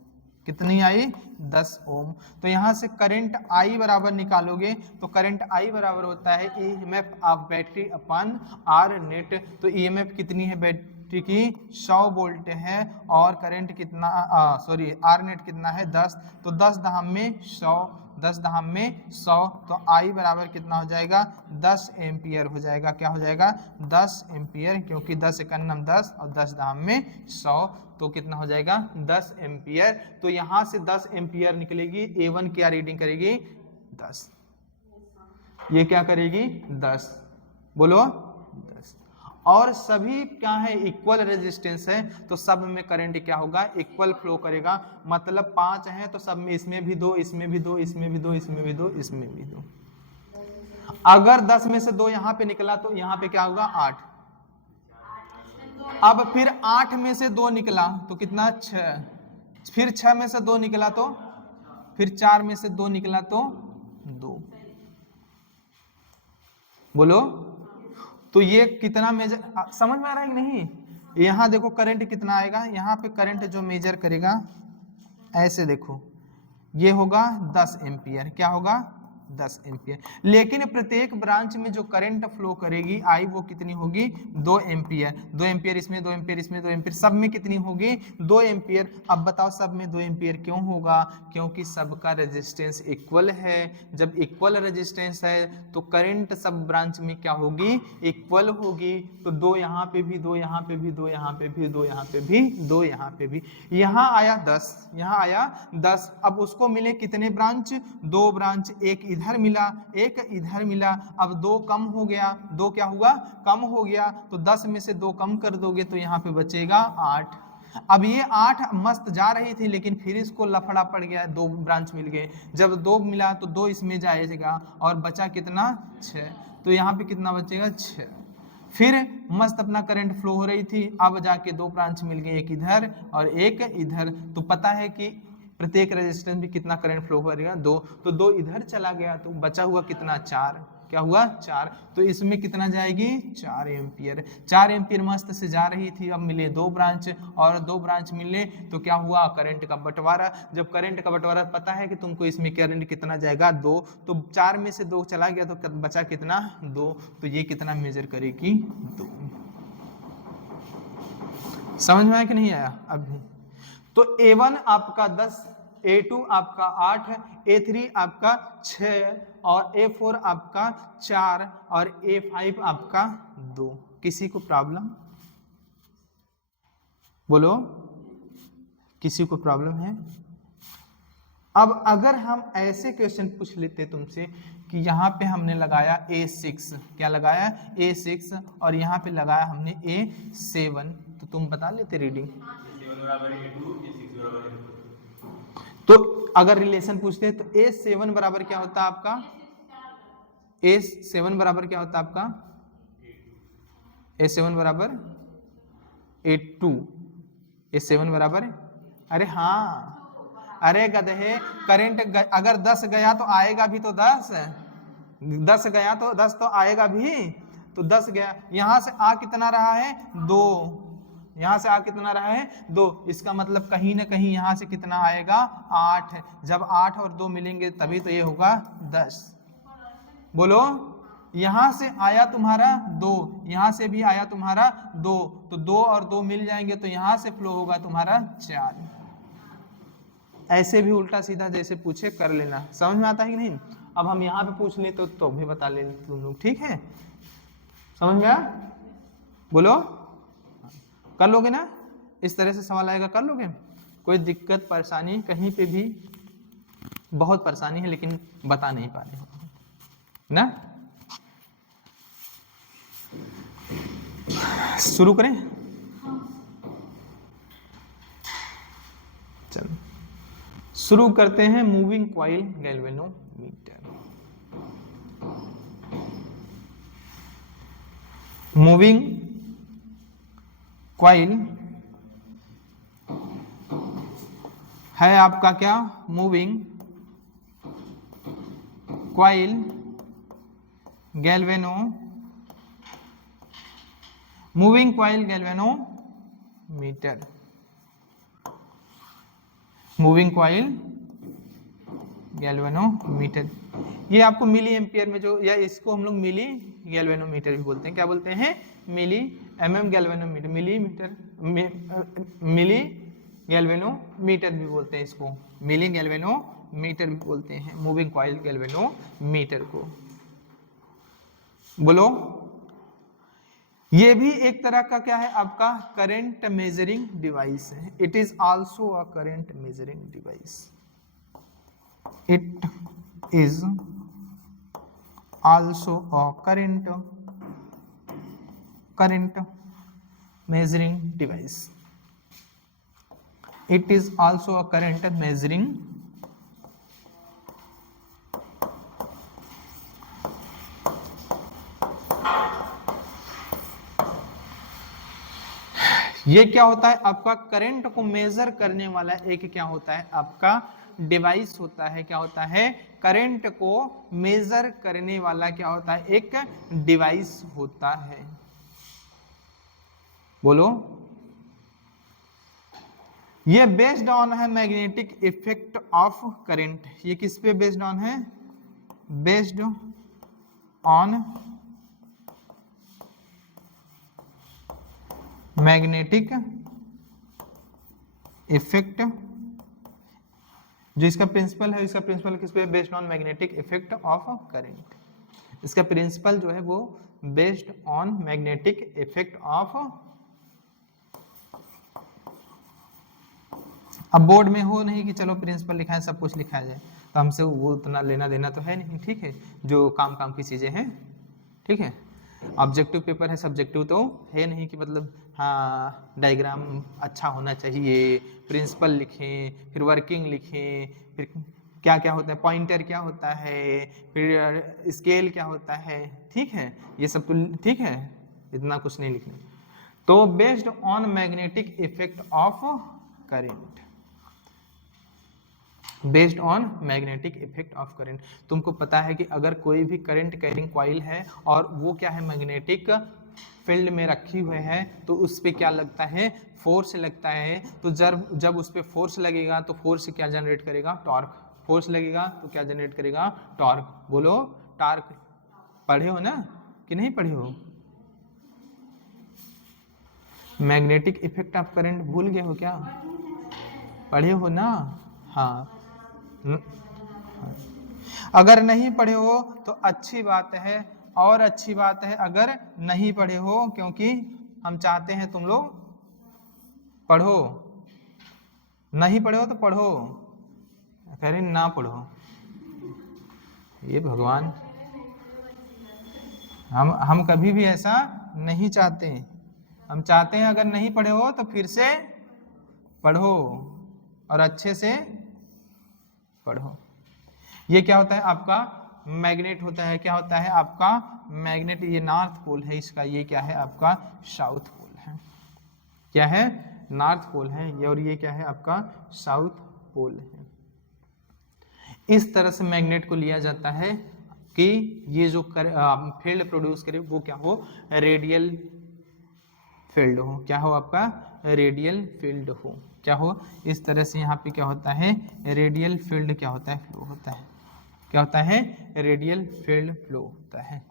कितनी आई 10 ओम। तो यहाँ से करंट आई बराबर निकालोगे तो करंट आई बराबर होता है ईएमएफ ऑफ बैटरी अपन आर नेट। तो ईएमएफ कितनी है बैटरी की 100 वोल्ट है और करंट कितना आर नेट कितना है 10। तो 10 दहम में 100, 10 दहम में 100, तो आई बराबर कितना हो जाएगा 10 एम्पियर हो जाएगा। क्या हो जाएगा 10 एम्पियर, क्योंकि 10 एकन्नम 10 और 10 दहम में 100, तो कितना हो जाएगा 10 एम्पियर। तो यहाँ से 10 एम्पियर निकलेगी। A1 क्या रीडिंग करेगी 10, ये क्या करेगी 10, बोलो 10। और सभी क्या है इक्वल रेजिस्टेंस है, तो सब में करंट क्या होगा इक्वल फ्लो करेगा। मतलब 5 है तो सब में, इसमें भी 2, इसमें भी 2, इसमें भी 2, इसमें भी 2, इसमें भी 2। अगर 10 में से 2 यहाँ पे निकला तो यहाँ पे क्या होगा 8। अब फिर 8 में से 2 निकला तो कितना 6, फिर 6 में से 2 निकला तो, फिर 4 में से 2 निकला तो 2, बोलो। तो ये कितना मेजर समझ में आ रहा है कि नहीं। यहाँ देखो करंट कितना आएगा, यहाँ पे करंट जो मेजर करेगा ऐसे देखो, ये होगा 10 एम्पियर। क्या होगा 10 एम्पियर। लेकिन प्रत्येक ब्रांच में जो करंट फ्लो करेगी आई वो कितनी होगी 2 एम्पियर। 2 एम्पियर इसमें, 2 एम्पियर इसमें, 2 एम्पियर, सब में कितनी होगी 2 एम्पियर। अब बताओ सब में 2 एम्पियर क्यों होगा, क्योंकि सबका रेजिस्टेंस इक्वल है। जब इक्वल रेजिस्टेंस है तो करंट सब ब्रांच में क्या होगी इक्वल होगी। तो 2 यहाँ पे भी, 2 यहाँ पे भी, 2 यहाँ पे भी, 2 यहाँ पे भी, 2 यहाँ पे भी। यहाँ आया 10, यहाँ आया 10। अब उसको मिले कितने ब्रांच, 2 ब्रांच, एक इधर मिला एक इधर मिला। अब 2 कम हो गया, 2 क्या हुआ कम हो गया। तो 10 में से 2 कम कर दोगे तो यहाँ पे बचेगा 8। अब ये 8 मस्त जा रही थी लेकिन फिर इसको लफड़ा पड़ गया, 2 ब्रांच मिल गए। जब 2 मिला तो 2 इसमें जाएगा और बचा कितना 6। तो यहाँ पे कितना बचेगा 6। फिर मस्त अपना करंट फ्लो हो रही थी। अब जाके 2 ब्रांच मिल गई, एक इधर और एक इधर। तो पता है कि प्रत्येक रेजिस्टेंस में कितना करंट फ्लो करेगा 2। तो 2 इधर चला गया तो बचा हुआ कितना 4। क्या हुआ 4। तो इसमें कितना जाएगी 4 एम्पियर। 4 एम्पियर मस्त से जा रही थी। अब मिले 2 ब्रांच और 2 ब्रांच मिले तो क्या हुआ करंट का बंटवारा। जब करंट का बंटवारा पता है कि तुमको इसमें करंट कितना जाएगा 2। तो 4 में से 2 चला गया तो बचा कितना 2। तो ये कितना मेजर करेगी 2। समझ में आया कि नहीं आया अभी। तो A1 आपका 10, A2 आपका 8, A3 आपका 6 और A4 आपका 4 और A5 आपका 2। किसी को प्रॉब्लम, बोलो किसी को प्रॉब्लम है। अब अगर हम ऐसे क्वेश्चन पूछ लेते तुमसे कि यहाँ पे हमने लगाया A6, क्या लगाया A6 और यहाँ पे लगाया हमने A7, तो तुम बता लेते रीडिंग। तो अगर रिलेशन पूछते हैं तो A7 बराबर क्या होता है आपका, A7 बराबर क्या होता है आपका, A7 बराबर 8 2, ये 7 बराबर है। अरे हाँ, अरे गधे, करंट अगर 10 गया तो आएगा भी तो 10, 10 गया तो 10 तो आएगा भी, तो 10 गया। यहां से आ कितना रहा है 2, यहां से आ कितना रहा है 2, इसका मतलब कहीं ना कहीं यहां से कितना आएगा 8। जब 8 और 2 मिलेंगे तभी तो ये होगा 10। बोलो, यहां से आया तुम्हारा 2, यहां से भी आया तुम्हारा 2, तो 2 और 2 मिल जाएंगे तो यहां से फ्लो होगा तुम्हारा 4। ऐसे भी उल्टा सीधा जैसे पूछे कर लेना, समझ में आता है कि नहीं। अब हम यहाँ पे पूछ ले तो भी बता ले तुम लोग, ठीक है, समझ में आया। बोलो, कर लोगे ना, इस तरह से सवाल आएगा कर लोगे। कोई दिक्कत परेशानी कहीं पे भी, बहुत परेशानी है लेकिन बता नहीं पा रहे ना। शुरू करें, चलो शुरू करते हैं। Moving coil galvanometer. Moving coil है आपका क्या, moving coil galvano, moving coil galvanometer, moving coil galvanometer. ये आपको मिली एम्पियर में जो, या इसको हम लोग मिली गैल्वेनोमीटर भी बोलते हैं। क्या बोलते हैं, मिली mm गैल्वेनोमीटर, मिलीमीटर, मिली गैल्वेनोमीटर भी बोलते हैं इसको, मिली गैल्वेनोमीटर भी बोलते हैं मूविंग कॉइल गैल्वेनोमीटर को। बोलो, ये भी एक तरह का क्या है आपका करंट मेजरिंग डिवाइस है। It is also a current measuring device, it is also a current measuring device, it is also a current measuring ये क्या होता है आपका करंट को मेजर करने वाला एक क्या होता है आपका डिवाइस होता है। क्या होता है, करंट को मेजर करने वाला क्या होता है, एक डिवाइस होता है। बोलो, ये बेस्ड ऑन है मैग्नेटिक इफेक्ट ऑफ करंट। ये किस पे बेस्ड ऑन है, बेस्ड ऑन मैग्नेटिक इफेक्ट, जो इसका प्रिंसिपल है, इसका प्रिंसिपल किस पे, based on magnetic effect of current. इसका प्रिंसिपल जो है वो based on magnetic effect of. अब बोर्ड में हो नहीं कि चलो प्रिंसिपल लिखा है सब कुछ लिखा जाए, तो हमसे वो उतना लेना देना तो है नहीं, ठीक है, जो काम की चीजें हैं, ठीक है। ऑब्जेक्टिव पेपर है, सब्जेक्टिव तो है नहीं कि मतलब हाँ डायग्राम अच्छा होना चाहिए, प्रिंसिपल लिखें, फिर वर्किंग लिखें, फिर क्या क्या होता है, पॉइंटर क्या होता है, फिर स्केल क्या होता है, ठीक है, ये सब तो ठीक है, इतना कुछ नहीं लिखना। तो based on magnetic effect of current, based on magnetic effect of current. तुमको पता है कि अगर कोई भी करंट कैरिंग कॉइल है और वो क्या है मैग्नेटिक फील्ड में रखी हुए है, तो उस पर क्या लगता है, फोर्स लगता है। तो जब उस पर फोर्स लगेगा तो फोर्स क्या जनरेट करेगा, टॉर्क। फोर्स लगेगा तो क्या जनरेट करेगा, टॉर्क। बोलो, टॉर्क पढ़े हो ना कि नहीं पढ़े हो, मैग्नेटिक इफेक्ट ऑफ करंट भूल गए हो क्या, पढ़े हो ना। हाँ, अगर नहीं पढ़े हो तो अच्छी बात है, और अच्छी बात है अगर नहीं पढ़े हो, क्योंकि हम चाहते हैं तुम लोग पढ़ो। नहीं पढ़े हो तो पढ़ो, कह रहे ना पढ़ो, ये भगवान, हम कभी भी ऐसा नहीं चाहते। हम चाहते हैं अगर नहीं पढ़े हो तो फिर से पढ़ो और अच्छे से पढ़ो। ये क्या होता है आपका मैग्नेट होता है, क्या होता है आपका मैग्नेट। ये नॉर्थ पोल है इसका, ये क्या है आपका साउथ पोल है। क्या है, नॉर्थ पोल है ये, और ये क्या है आपका साउथ पोल है। इस तरह से मैग्नेट को लिया जाता है कि ये जो फील्ड प्रोड्यूस करे वो क्या हो, रेडियल फील्ड हो। क्या हो आपका, रेडियल फील्ड हो। क्या हो, इस तरह से यहाँ पे क्या होता है, रेडियल फील्ड क्या होता है, फ्लो होता है। क्या होता है, रेडियल फील्ड फ्लो होता है।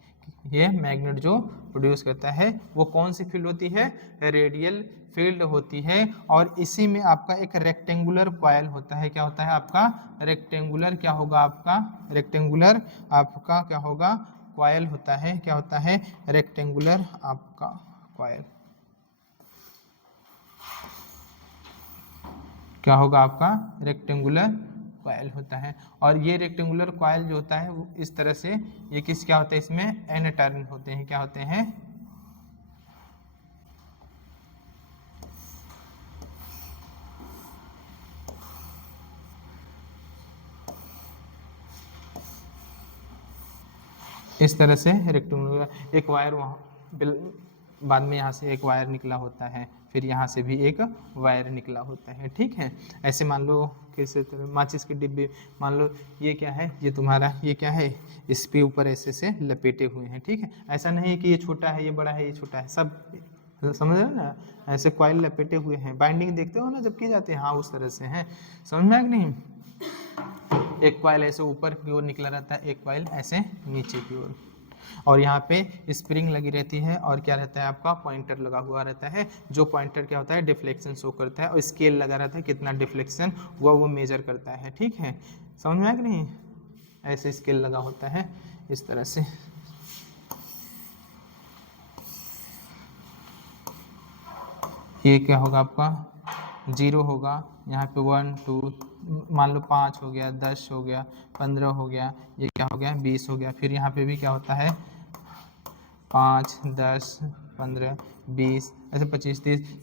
ये मैग्नेट जो प्रोड्यूस करता है वो कौन सी फील्ड होती है, रेडियल फील्ड होती है। और इसी में आपका एक रेक्टेंगुलर कॉइल होता है। क्या होता है आपका, रेक्टेंगुलर, क्या होगा आपका, रेक्टेंगुलर आपका क्या होगा, कॉइल होता है। क्या होता है, रेक्टेंगुलर आपका कॉइल। क्या होगा आपका, रेक्टेंगुलर कॉइल होता है। और ये रेक्टेंगुलर कॉइल जो होता है वो इस तरह से, ये किस क्या होता है, इसमें एन टर्न होते हैं। क्या होते हैं, इस तरह से रेक्टेंगुलर। एक वायर वहाँ बाद में यहाँ से एक वायर निकला होता है, फिर यहाँ से भी एक वायर निकला होता है। ठीक है, ऐसे मान लो कैसे माचिस के डिब्बे, मान लो ये क्या है, ये तुम्हारा ये क्या है, इस पे ऊपर ऐसे से लपेटे हुए हैं। ठीक है, ऐसा नहीं है कि ये छोटा है, ये बड़ा है, ये छोटा है, सब समझ रहे हो ना, ऐसे कॉइल लपेटे हुए हैं। बाइंडिंग देखते हो ना जब की जाती है, हाँ उस तरह से है। समझ में आया कि नहीं, एक कॉइल ऐसे ऊपर की ओर निकला रहता है, एक कॉइल ऐसे नीचे की ओर, और यहाँ पे स्प्रिंग लगी रहती है, और क्या रहता है आपका, पॉइंटर लगा हुआ रहता है। जो पॉइंटर क्या होता है, डिफ्लेक्शन शो करता है, और स्केल लगा रहता है, कितना डिफ्लेक्शन हुआ वो मेजर करता है। ठीक है, समझ में आया कि नहीं, ऐसे स्केल लगा होता है इस तरह से। ये क्या होगा आपका, 0 होगा, यहाँ पे 1 2 मान लो 5 हो गया, 10 हो गया, 15 हो गया, ये क्या हो गया, 20 हो गया। फिर यहाँ पे भी क्या होता है, 5 10 15 20 ऐसे 25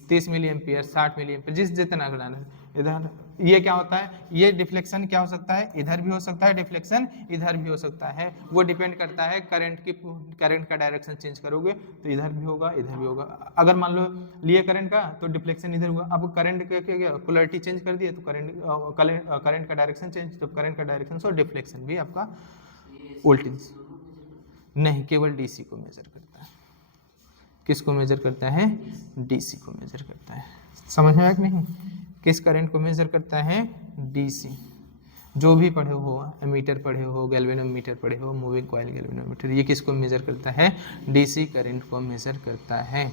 30 मिली एम्पियर, 60 मिली एम्पियर, जिस जितना कराना है। इधर ये क्या होता है, ये डिफ्लेक्शन क्या हो सकता है, इधर भी हो सकता है डिफ्लेक्शन, इधर भी हो सकता है। वो डिपेंड करता है करंट का डायरेक्शन चेंज करोगे तो इधर भी होगा, इधर भी होगा। अगर मान लो लिए करंट का तो डिफ्लेक्शन इधर हुआ, अब करंट क्या पोलरिटी चेंज कर दिए तो करंट का डायरेक्शन चेंज, तो करंट का डायरेक्शन और डिफ्लेक्शन भी आपका वोल्टेज नहीं, केवल डीसी को मेजर करता है। किसको मेजर करता है, डीसी को मेजर करता है। समझ में आया कि नहीं, किस करंट को मेजर करता है, डीसी। जो भी पढ़े हो, एमीटर पढ़े हो, गैल्वेनोमीटर पढ़े हो, मूविंग कॉइल गैल्वेनोमीटर, ये किसको मेजर करता है, डीसी करंट को मेजर करता है।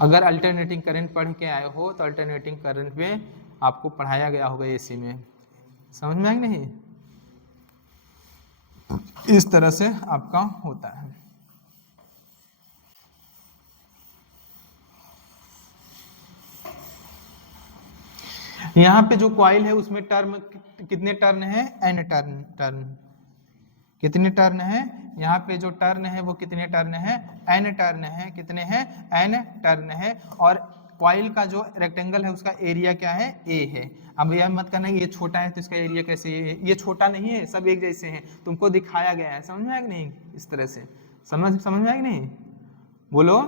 अगर अल्टरनेटिंग करंट पढ़ के आए हो तो अल्टरनेटिंग करंट में आपको पढ़ाया गया होगा एसी में। समझ में आया कि नहीं, इस तरह से आपका होता है। यहाँ पे जो कॉइल है उसमें टर्न कितने टर्न है, एन टर्न कितने टर्न है, यहाँ पे जो टर्न है वो कितने टर्न है, एन टर्न है। कितने हैं, एन टर्न है। और कॉइल का जो रेक्टेंगल है उसका एरिया क्या है, ए है। अब यह मत करना ये छोटा है तो इसका एरिया कैसे, ये छोटा नहीं है, सब एक जैसे हैं, तुमको दिखाया गया है। समझ में आया कि नहीं, इस तरह से समझ में आया कि नहीं, बोलो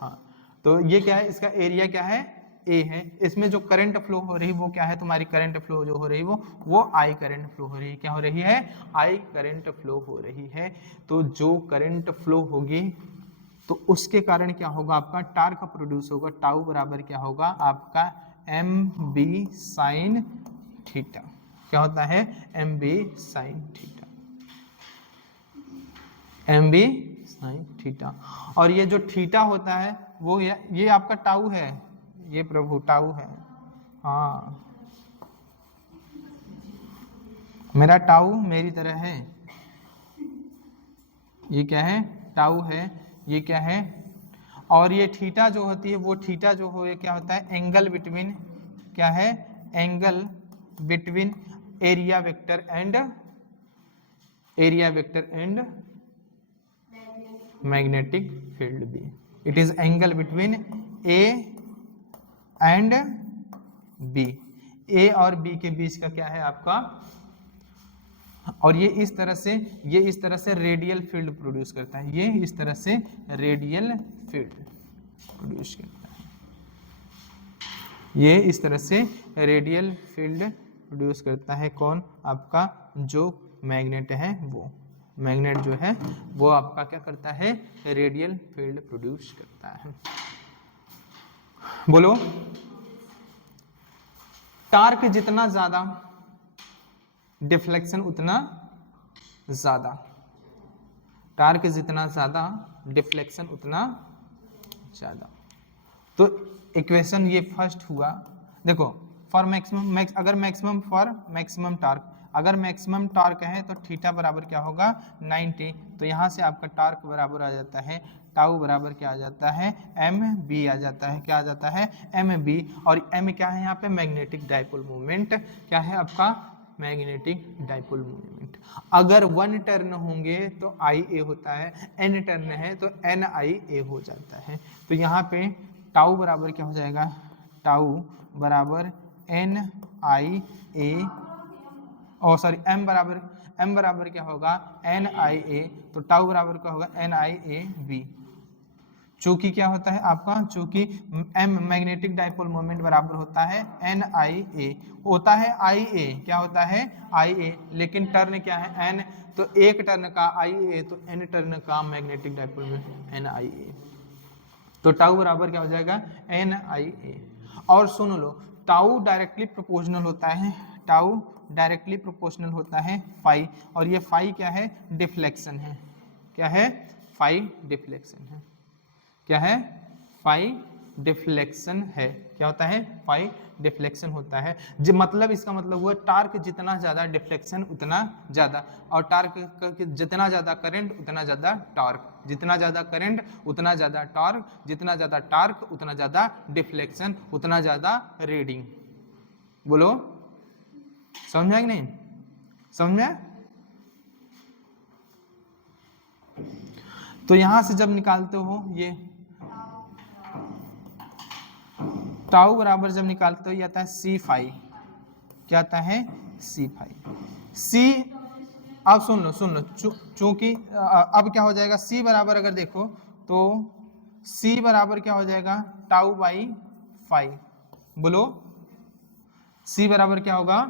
हाँ। तो ये क्या है, इसका एरिया क्या है, ए है। इसमें जो करंट फ्लो हो रही वो क्या है, तुम्हारी करंट फ्लो जो हो रही वो आई करंट फ्लो हो रही है। क्या हो रही है, आई करंट फ्लो हो रही है। तो जो करंट फ्लो होगी तो उसके कारण क्या होगा, आपका टार्क प्रोड्यूस होगा। टाउ बराबर क्या होगा आपका, एम बी साइन थीटा। क्या होता है, M B sine theta, M B sine theta. और ये जो थीटा होता है वो ये आपका टाउ है, ये प्रभु टाउ है। हाँ, मेरा टाउ मेरी तरह है। ये क्या है, टाउ है, ये क्या है। और ये थीटा जो होती है वो थीटा जो हो क्या होता है, एंगल बिटवीन, क्या है, angle between area vector and magnetic field B. It is angle between A and B, A और बी के बीच का क्या है आपका। और ये इस तरह से रेडियल फील्ड प्रोड्यूस करता है। ये इस तरह से रेडियल फील्ड प्रोड्यूस करता है। ये इस तरह से रेडियल फील्ड प्रोड्यूस करता है। कौन? आपका जो मैग्नेट है, वो मैग्नेट जो है वो आपका क्या करता है? रेडियल फील्ड प्रोड्यूस करता है। बोलो। टार्क जितना ज्यादा, डिफ्लेक्शन उतना ज्यादा। टार्क जितना ज्यादा, डिफ्लेक्शन उतना ज्यादा। तो इक्वेशन ये फर्स्ट हुआ। देखो, फॉर मैक्सिमम, अगर मैक्सिमम फॉर मैक्सिमम टार्क, अगर मैक्सिमम टार्क है तो थीटा बराबर क्या होगा? 90। तो यहाँ से आपका टार्क बराबर आ जाता है टाउ बराबर क्या आ जाता है? एम बी आ जाता है। क्या आ जाता है? M B. और एम क्या है यहाँ पे? Magnetic dipole moment. क्या है आपका? Magnetic dipole moment. अगर 1 टर्न होंगे तो आई ए होता है, n टर्न है तो एन आई ए हो जाता है। तो यहाँ पे टाउ बराबर क्या हो जाएगा? टाउ बराबर एन आई ए, और सॉरी एम बराबर क्या होगा? N I A. तो टाउ बराबर क्या होगा? N I A B. चूंकि क्या होता है आपका? चूंकि एम मैग्नेटिक डाइपोल मोमेंट बराबर होता है एन आई ए, होता है आई ए। क्या होता है? आई ए। लेकिन टर्न क्या है? एन। तो एक टर्न का आई ए, तो एन टर्न का magnetic dipole moment N I A. तो टाउ बराबर क्या हो जाएगा? एन आई ए। और सुन लो, टाउ डायरेक्टली प्रोपोर्शनल होता है, टाउ डायरेक्टली प्रोपोर्शनल होता है फाई। और ये फाई क्या है? डिफ्लेक्शन है। क्या है? फाई डिफ्लेक्शन है। क्या है? फाई डिफ्लेक्शन है। क्या होता है? फाई डिफ्लेक्शन होता है। जो मतलब इसका मतलब हुआ टार्क जितना ज्यादा, डिफ्लेक्शन उतना ज्यादा। और टार्क जितना ज्यादा करंट उतना ज्यादा टॉर्क, जितना ज्यादा करंट उतना ज्यादा टॉर्क, जितना ज्यादा टॉर्क उतना ज्यादा डिफ्लेक्शन, उतना ज्यादा रीडिंग। बोलो, समझा कि नहीं? समझा? तो यहां से जब निकालते हो ये टाउ बराबर जब निकालते हो ये आता है सी फाई। क्या आता है? सी फाई। सी, अब सुन लो, चूंकि अब क्या हो जाएगा? सी बराबर अगर देखो तो सी बराबर क्या हो जाएगा? Tau by phi. बोलो, सी बराबर क्या होगा?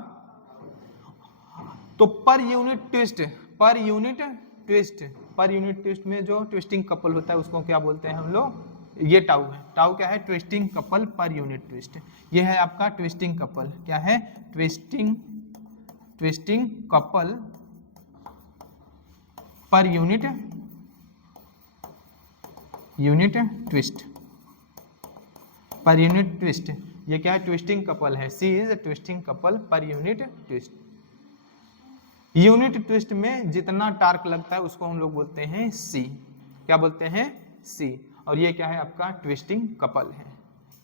तो per unit twist, per unit twist, per unit twist में जो ट्विस्टिंग कपल होता है उसको क्या बोलते हैं हम लोग? ये टाउ है। टाउ क्या है? Twisting couple per unit twist. ये है आपका ट्विस्टिंग कपल। क्या है? Twisting couple per unit twist, per unit twist. ये क्या है? ट्विस्टिंग कपल है। C is twisting couple per unit twist. Unit twist में जितना टार्क लगता है उसको हम लोग बोलते हैं सी। क्या बोलते हैं? सी। और ये क्या है? आपका ट्विस्टिंग कपल है।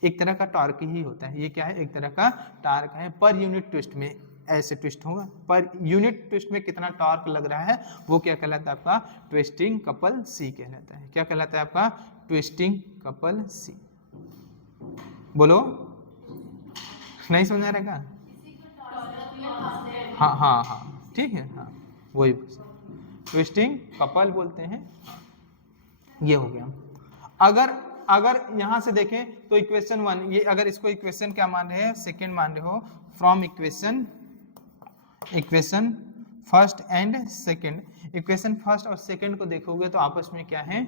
एक तरह का टॉर्क ही होता है। ये क्या है? एक तरह का टार्क है। पर यूनिट ट्विस्ट में ऐसे ट्विस्ट होगा, पर यूनिट ट्विस्ट में कितना टॉर्क लग रहा है वो क्या कहलाता है? आपका ट्विस्टिंग कपल सी कहलाता है। क्या कहलाता है? आपका ट्विस्टिंग कपल सी। बोलो, नहीं समझ रहेगा? हाँ हाँ हाँ, ठीक है। हाँ, वही ट्विस्टिंग कपल बोलते हैं। ये हो गया। अगर यहां से देखें तो इक्वेशन 1, ये अगर इसको इक्वेशन क्या मान रहे हैं? सेकेंड मान रहे हो। From equation first and second, equation first और सेकेंड को देखोगे तो आपस में क्या है?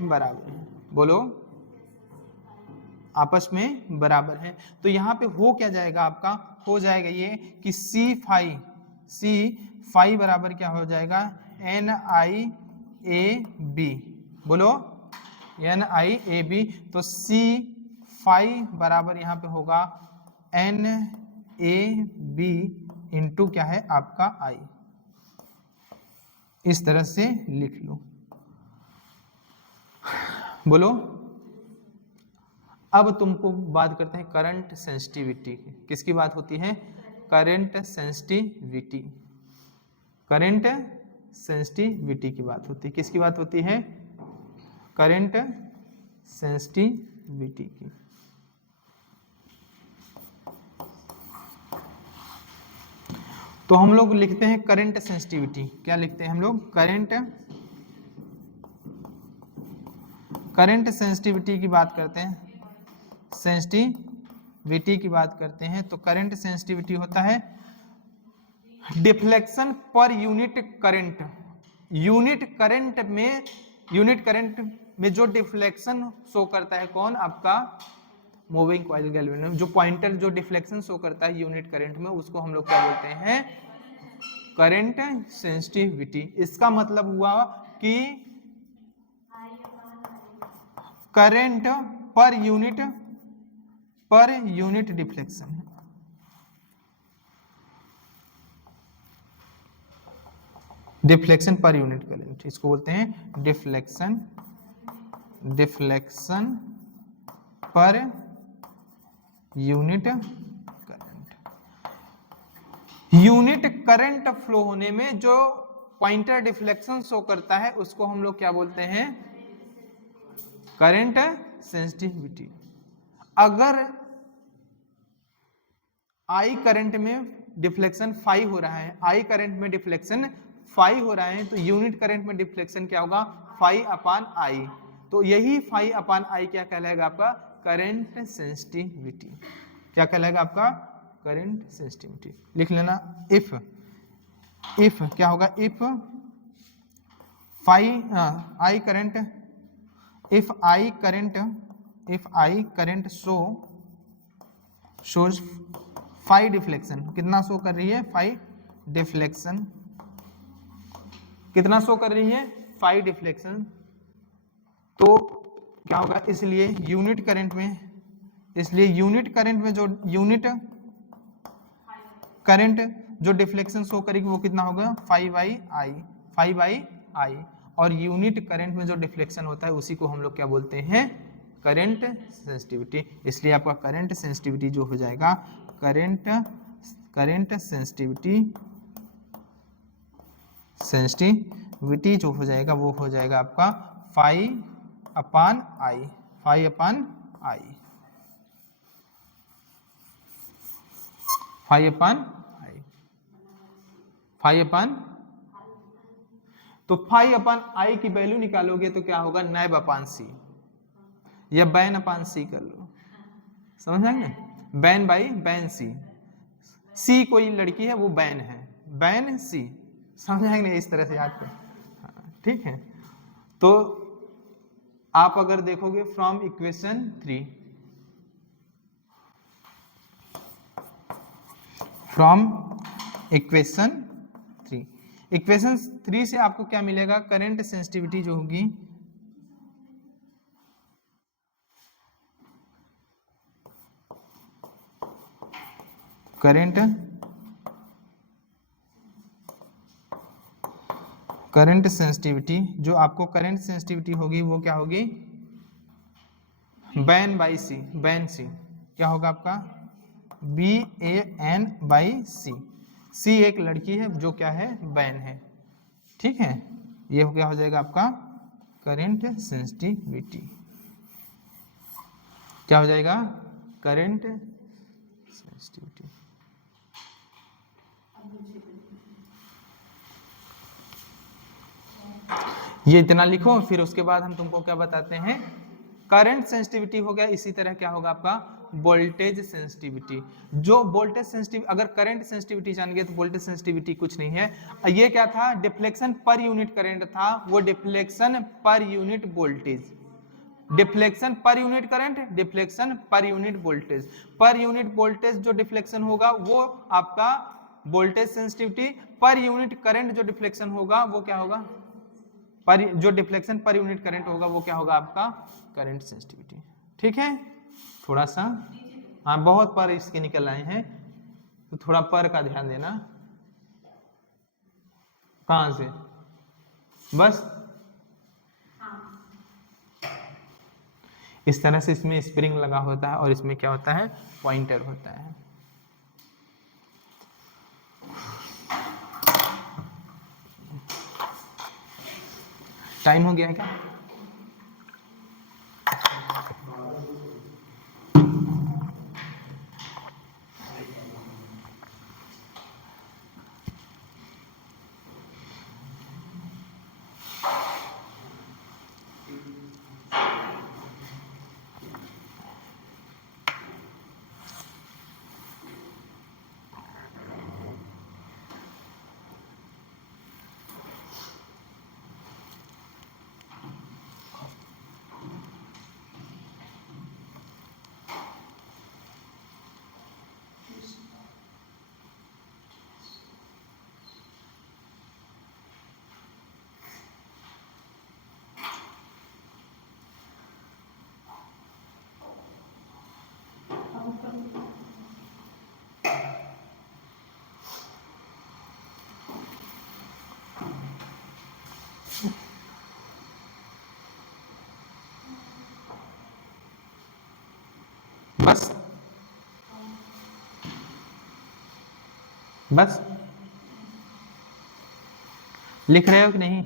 बराबर है। बोलो, आपस में बराबर है। तो यहाँ पे हो क्या जाएगा? आपका हो जाएगा ये कि सी फाई बराबर क्या हो जाएगा? N I A B. बोलो, एन आई ए बी। तो सी फाई बराबर यहाँ पे होगा एन ए बी इंटू क्या है? आपका आई। इस तरह से लिख लो। बोलो, अब तुमको बात करते हैं करंट सेंसिटिविटी की। किसकी बात होती है? Current sensitivity. करंट सेंसिटिविटी की बात होती है। किसकी बात होती है? करंट सेंसिटिविटी की। तो हम लोग लिखते हैं करंट सेंसिटिविटी। क्या लिखते हैं हम लोग? करंट सेंसिटिविटी की बात करते हैं। सेंसिटिविटी विटी की बात करते हैं तो करंट सेंसिटिविटी होता है deflection per unit current. Unit current में जो डिफ्लेक्शन शो करता है कौन, आपका मूविंग कॉइल गैल्वेनोमीटर। जो पॉइंटर जो डिफ्लेक्शन शो करता है यूनिट करंट में, उसको हम लोग क्या बोलते हैं, करंट सेंसिटिविटी। इसका मतलब हुआ कि current per unit deflection. Deflection per unit current, इसको बोलते हैं deflection per unit current. Unit current flow होने में जो पॉइंटर डिफ्लेक्शन शो करता है उसको हम लोग क्या बोलते हैं, करंट सेंसिटिविटी। अगर आई करंट में डिफ्लेक्शन 5 हो रहा है, आई करंट में डिफ्लेक्शन 5 हो रहा है, तो यूनिट करंट में डिफ्लेक्शन क्या होगा, 5/I। तो यही 5/I क्या कहलाएगा, आपका करंट सेंसिटिविटी। क्या कहलाएगा आपका करंट सेंसिटिविटी। लिख लेना, इफ क्या होगा, if I current shows 5 deflection. कितना शो कर रही है, 5 डिफ्लेक्शन। कितना शो कर रही है, 5 डिफ्लेक्शन। तो क्या होगा, इसलिए यूनिट करंट में जो डिफ्लेक्शन शो करेगी वो कितना होगा, 5/I। और यूनिट करंट में जो डिफ्लेक्शन होता है उसी को हम लोग क्या बोलते हैं, करंट सेंसिटिविटी। इसलिए आपका करंट सेंसिटिविटी जो हो जाएगा, करंट सेंसिटिविटी जो हो जाएगा वो हो जाएगा आपका 5/I। 5/I। तो 5/I की वैल्यू निकालोगे तो क्या होगा, नाइब/C या बैन/C कर लो, समझ आएंगे, बैन/C। सी कोई लड़की है वो बैन है, बैन सी, समझ आएंगे, इस तरह से याद कर, ठीक है। तो आप अगर देखोगे फ्रॉम इक्वेशन 3, इक्वेशन 3 से आपको क्या मिलेगा, करंट सेंसिटिविटी जो होगी, करंट सेंसिटिविटी जो आपको करंट सेंसिटिविटी होगी वो क्या होगी, बैन/C। क्या होगा आपका, BAN/C। सी एक लड़की है जो क्या है, बैन है, ठीक है। ये क्या हो जाएगा आपका करंट सेंसिटिविटी। क्या हो जाएगा, करंट सेंसिटिविटी। ये इतना लिखो, फिर उसके बाद हम तुमको क्या बताते हैं, करंट सेंसिटिविटी हो गया। इसी तरह क्या होगा आपका वोल्टेज सेंसिटिविटी। जो वोल्टेज सेंसिटिव, अगर करंट सेंसिटिविटी जान गए तो वोल्टेज सेंसिटिविटी कुछ नहीं है, ये क्या था, डिफ्लेक्शन पर यूनिट करंट था, वो deflection per unit voltage, deflection per unit current, deflection per unit voltage. पर यूनिट वोल्टेज जो डिफ्लेक्शन होगा वो आपका voltage sensitivity, per unit current जो डिफ्लेक्शन होगा वो क्या होगा, पर जो डिफ्लेक्शन पर यूनिट करंट होगा वो क्या होगा आपका करंट सेंसिटिविटी, ठीक है। थोड़ा सा, हाँ बहुत पर इसके निकल आए हैं तो थोड़ा पर का ध्यान देना। कहां से, बस इस तरह से इसमें स्प्रिंग लगा होता है और इसमें क्या होता है, पॉइंटर होता है। टाइम हो गया है क्या, बस बस लिख रहे हो कि नहीं?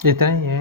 इतना ही है।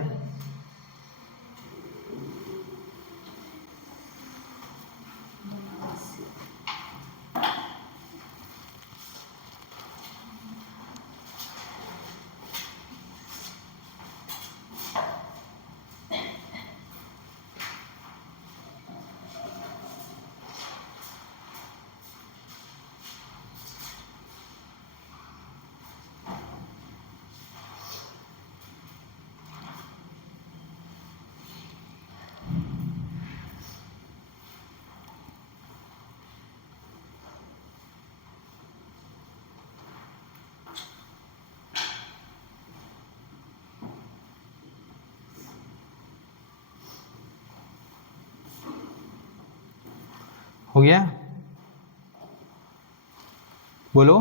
हो गया? बोलो।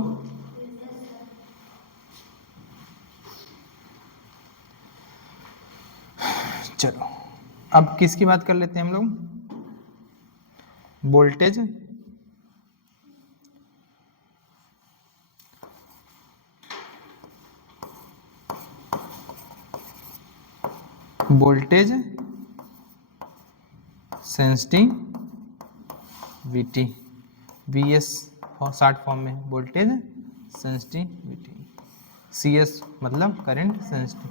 चलो अब किसकी बात कर लेते हैं हम लोग? Voltage voltage sensitivity, VS short form में वोल्टेज सेंसिटिविटी, CS मतलब करंट सेंसिटिव।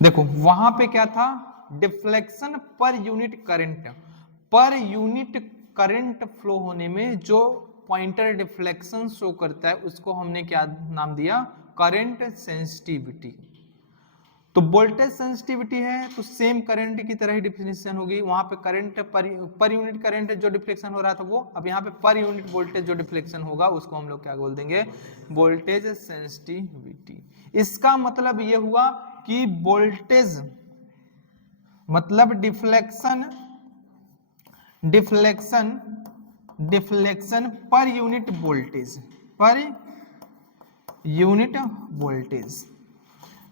देखो वहां पे क्या था, deflection per unit current, per unit current flow होने में जो पॉइंटर डिफ्लेक्शन शो करता है उसको हमने क्या नाम दिया? Current sensitivity. तो वोल्टेज सेंसिटिविटी है तो सेम करंट की तरह ही डिफिनेशन होगी। वहां पे करंट पर यूनिट करंट जो डिफ्लेक्शन हो रहा था वो, अब यहाँ पे पर यूनिट वोल्टेज जो डिफ्लेक्शन होगा उसको हम लोग क्या बोल देंगे? Voltage sensitivity. इसका मतलब ये हुआ कि वोल्टेज मतलब डिफ्लेक्शन पर यूनिट वोल्टेज, पर unit voltage,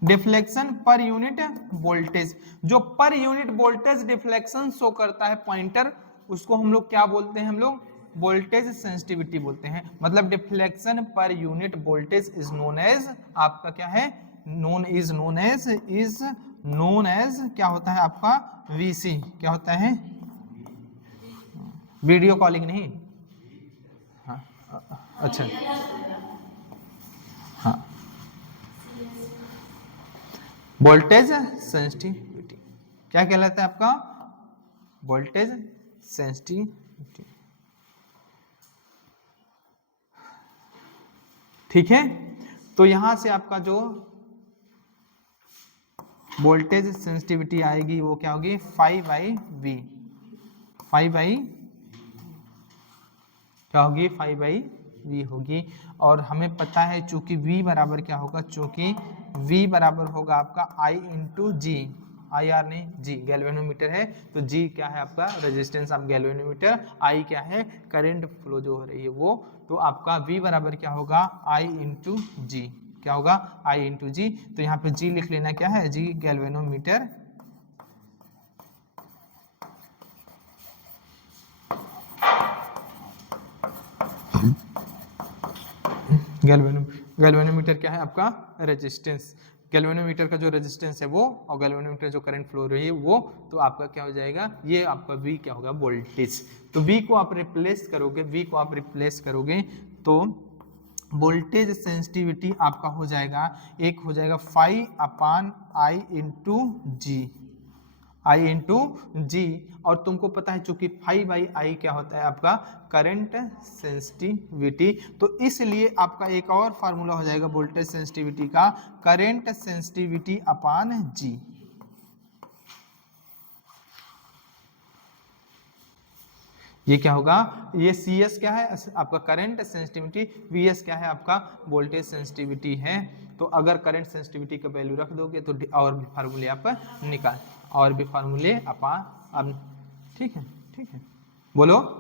deflection per unit voltage. जो पर यूनिट वोल्टेज डिफ्लेक्शन शो करता है पॉइंटर, उसको हम लोग क्या बोलते हैं? हम लोग वोल्टेज सेंसिटिविटी बोलते हैं। मतलब deflection per unit voltage is known as, आपका क्या है? इज नोन एज क्या होता है आपका? VC। क्या होता है? वीडियो कॉलिंग नहीं, हाँ अच्छा हाँ, वोल्टेज सेंसिटिविटी क्या कहलाता है आपका? Voltage sensitivity. ठीक है, तो यहां से आपका जो वोल्टेज सेंसिटिविटी आएगी वो क्या होगी? 5/V, 5/, क्या होगी? 5/V होगी। और हमें पता है चूंकि V बराबर क्या होगा? चूंकि V बराबर होगा आपका I इंटू जी, IR नहीं G, गैल्वेनोमीटर है तो G क्या है आपका? रेजिस्टेंस ऑफ गैल्वेनोमीटर, I क्या है? करंट फ्लो जो हो रही है वो। तो आपका V बराबर क्या होगा? I इंटू जी। क्या होगा I इंटू जी। तो यहाँ पे जी लिख लेना, क्या है जी, गैल्वेनोमीटर। गैल्वेनोमीटर क्या है आपका, रेजिस्टेंस। गैल्वेनोमीटर का जो रेजिस्टेंस है वो, और गैल्वेनोमीटर जो करंट फ्लो रही है वो, तो आपका क्या हो जाएगा, ये आपका V क्या होगा, वोल्टेज। तो V को आप रिप्लेस करोगे, V को आप रिप्लेस करोगे तो वोल्टेज सेंसिटिविटी आपका हो जाएगा, एक हो जाएगा phi upon I into G, I into G. और तुमको पता है चूंकि phi बाई I क्या होता है आपका करंट सेंसिटिविटी, तो इसलिए आपका एक और फार्मूला हो जाएगा वोल्टेज सेंसिटिविटी का, करंट सेंसिटिविटी अपान जी। ये क्या होगा, ये CS क्या है आपका करंट सेंसिटिविटी, VS क्या है आपका वोल्टेज सेंसिटिविटी है। तो अगर करंट सेंसिटिविटी का वैल्यू रख दोगे तो और भी फार्मूले आप निकाल, और भी फार्मूले अब ठीक है, ठीक है, बोलो।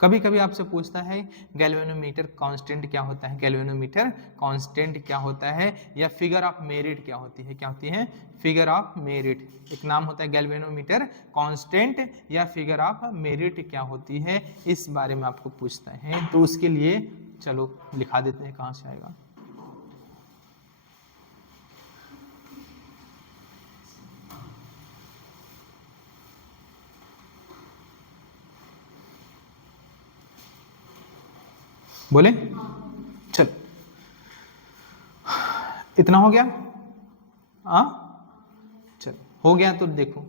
कभी कभी आपसे पूछता है गैल्वेनोमीटर कांस्टेंट क्या होता है, गैल्वेनोमीटर कांस्टेंट क्या होता है, या फिगर ऑफ मेरिट क्या होती है, क्या होती है, फिगर ऑफ मेरिट। एक नाम होता है गैल्वेनोमीटर कांस्टेंट या फिगर ऑफ मेरिट क्या होती है, इस बारे में आपको पूछता है। तो उसके लिए चलो लिखा देते हैं, कहाँ से आएगा, बोले, चल इतना हो गया, चल हो गया तो देखो,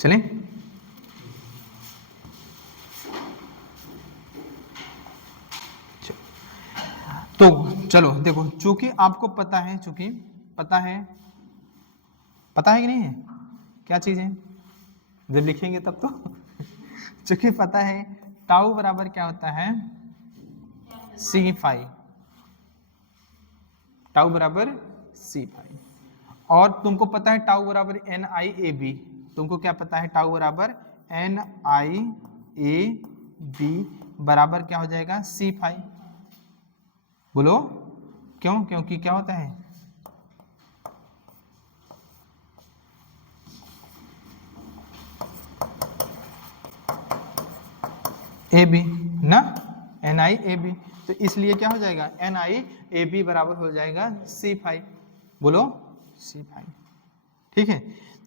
चलें। तो चलो देखो, चूंकि आपको पता है, चूंकि पता है कि नहीं है, क्या चीज है, जब लिखेंगे तब तो चूंकि पता है टाउ बराबर क्या होता है, C फाई, टाउ बराबर C फाई। और तुमको पता है टाउ बराबर NIAB, तुमको क्या पता है, टाउ बराबर NIAB बराबर क्या हो जाएगा, C फाई। बोलो क्यों, क्योंकि क्या होता है, AB ना, NIAB, तो इसलिए क्या हो जाएगा, NIAB बराबर हो जाएगा C फाई। बोलो C फाई, ठीक है।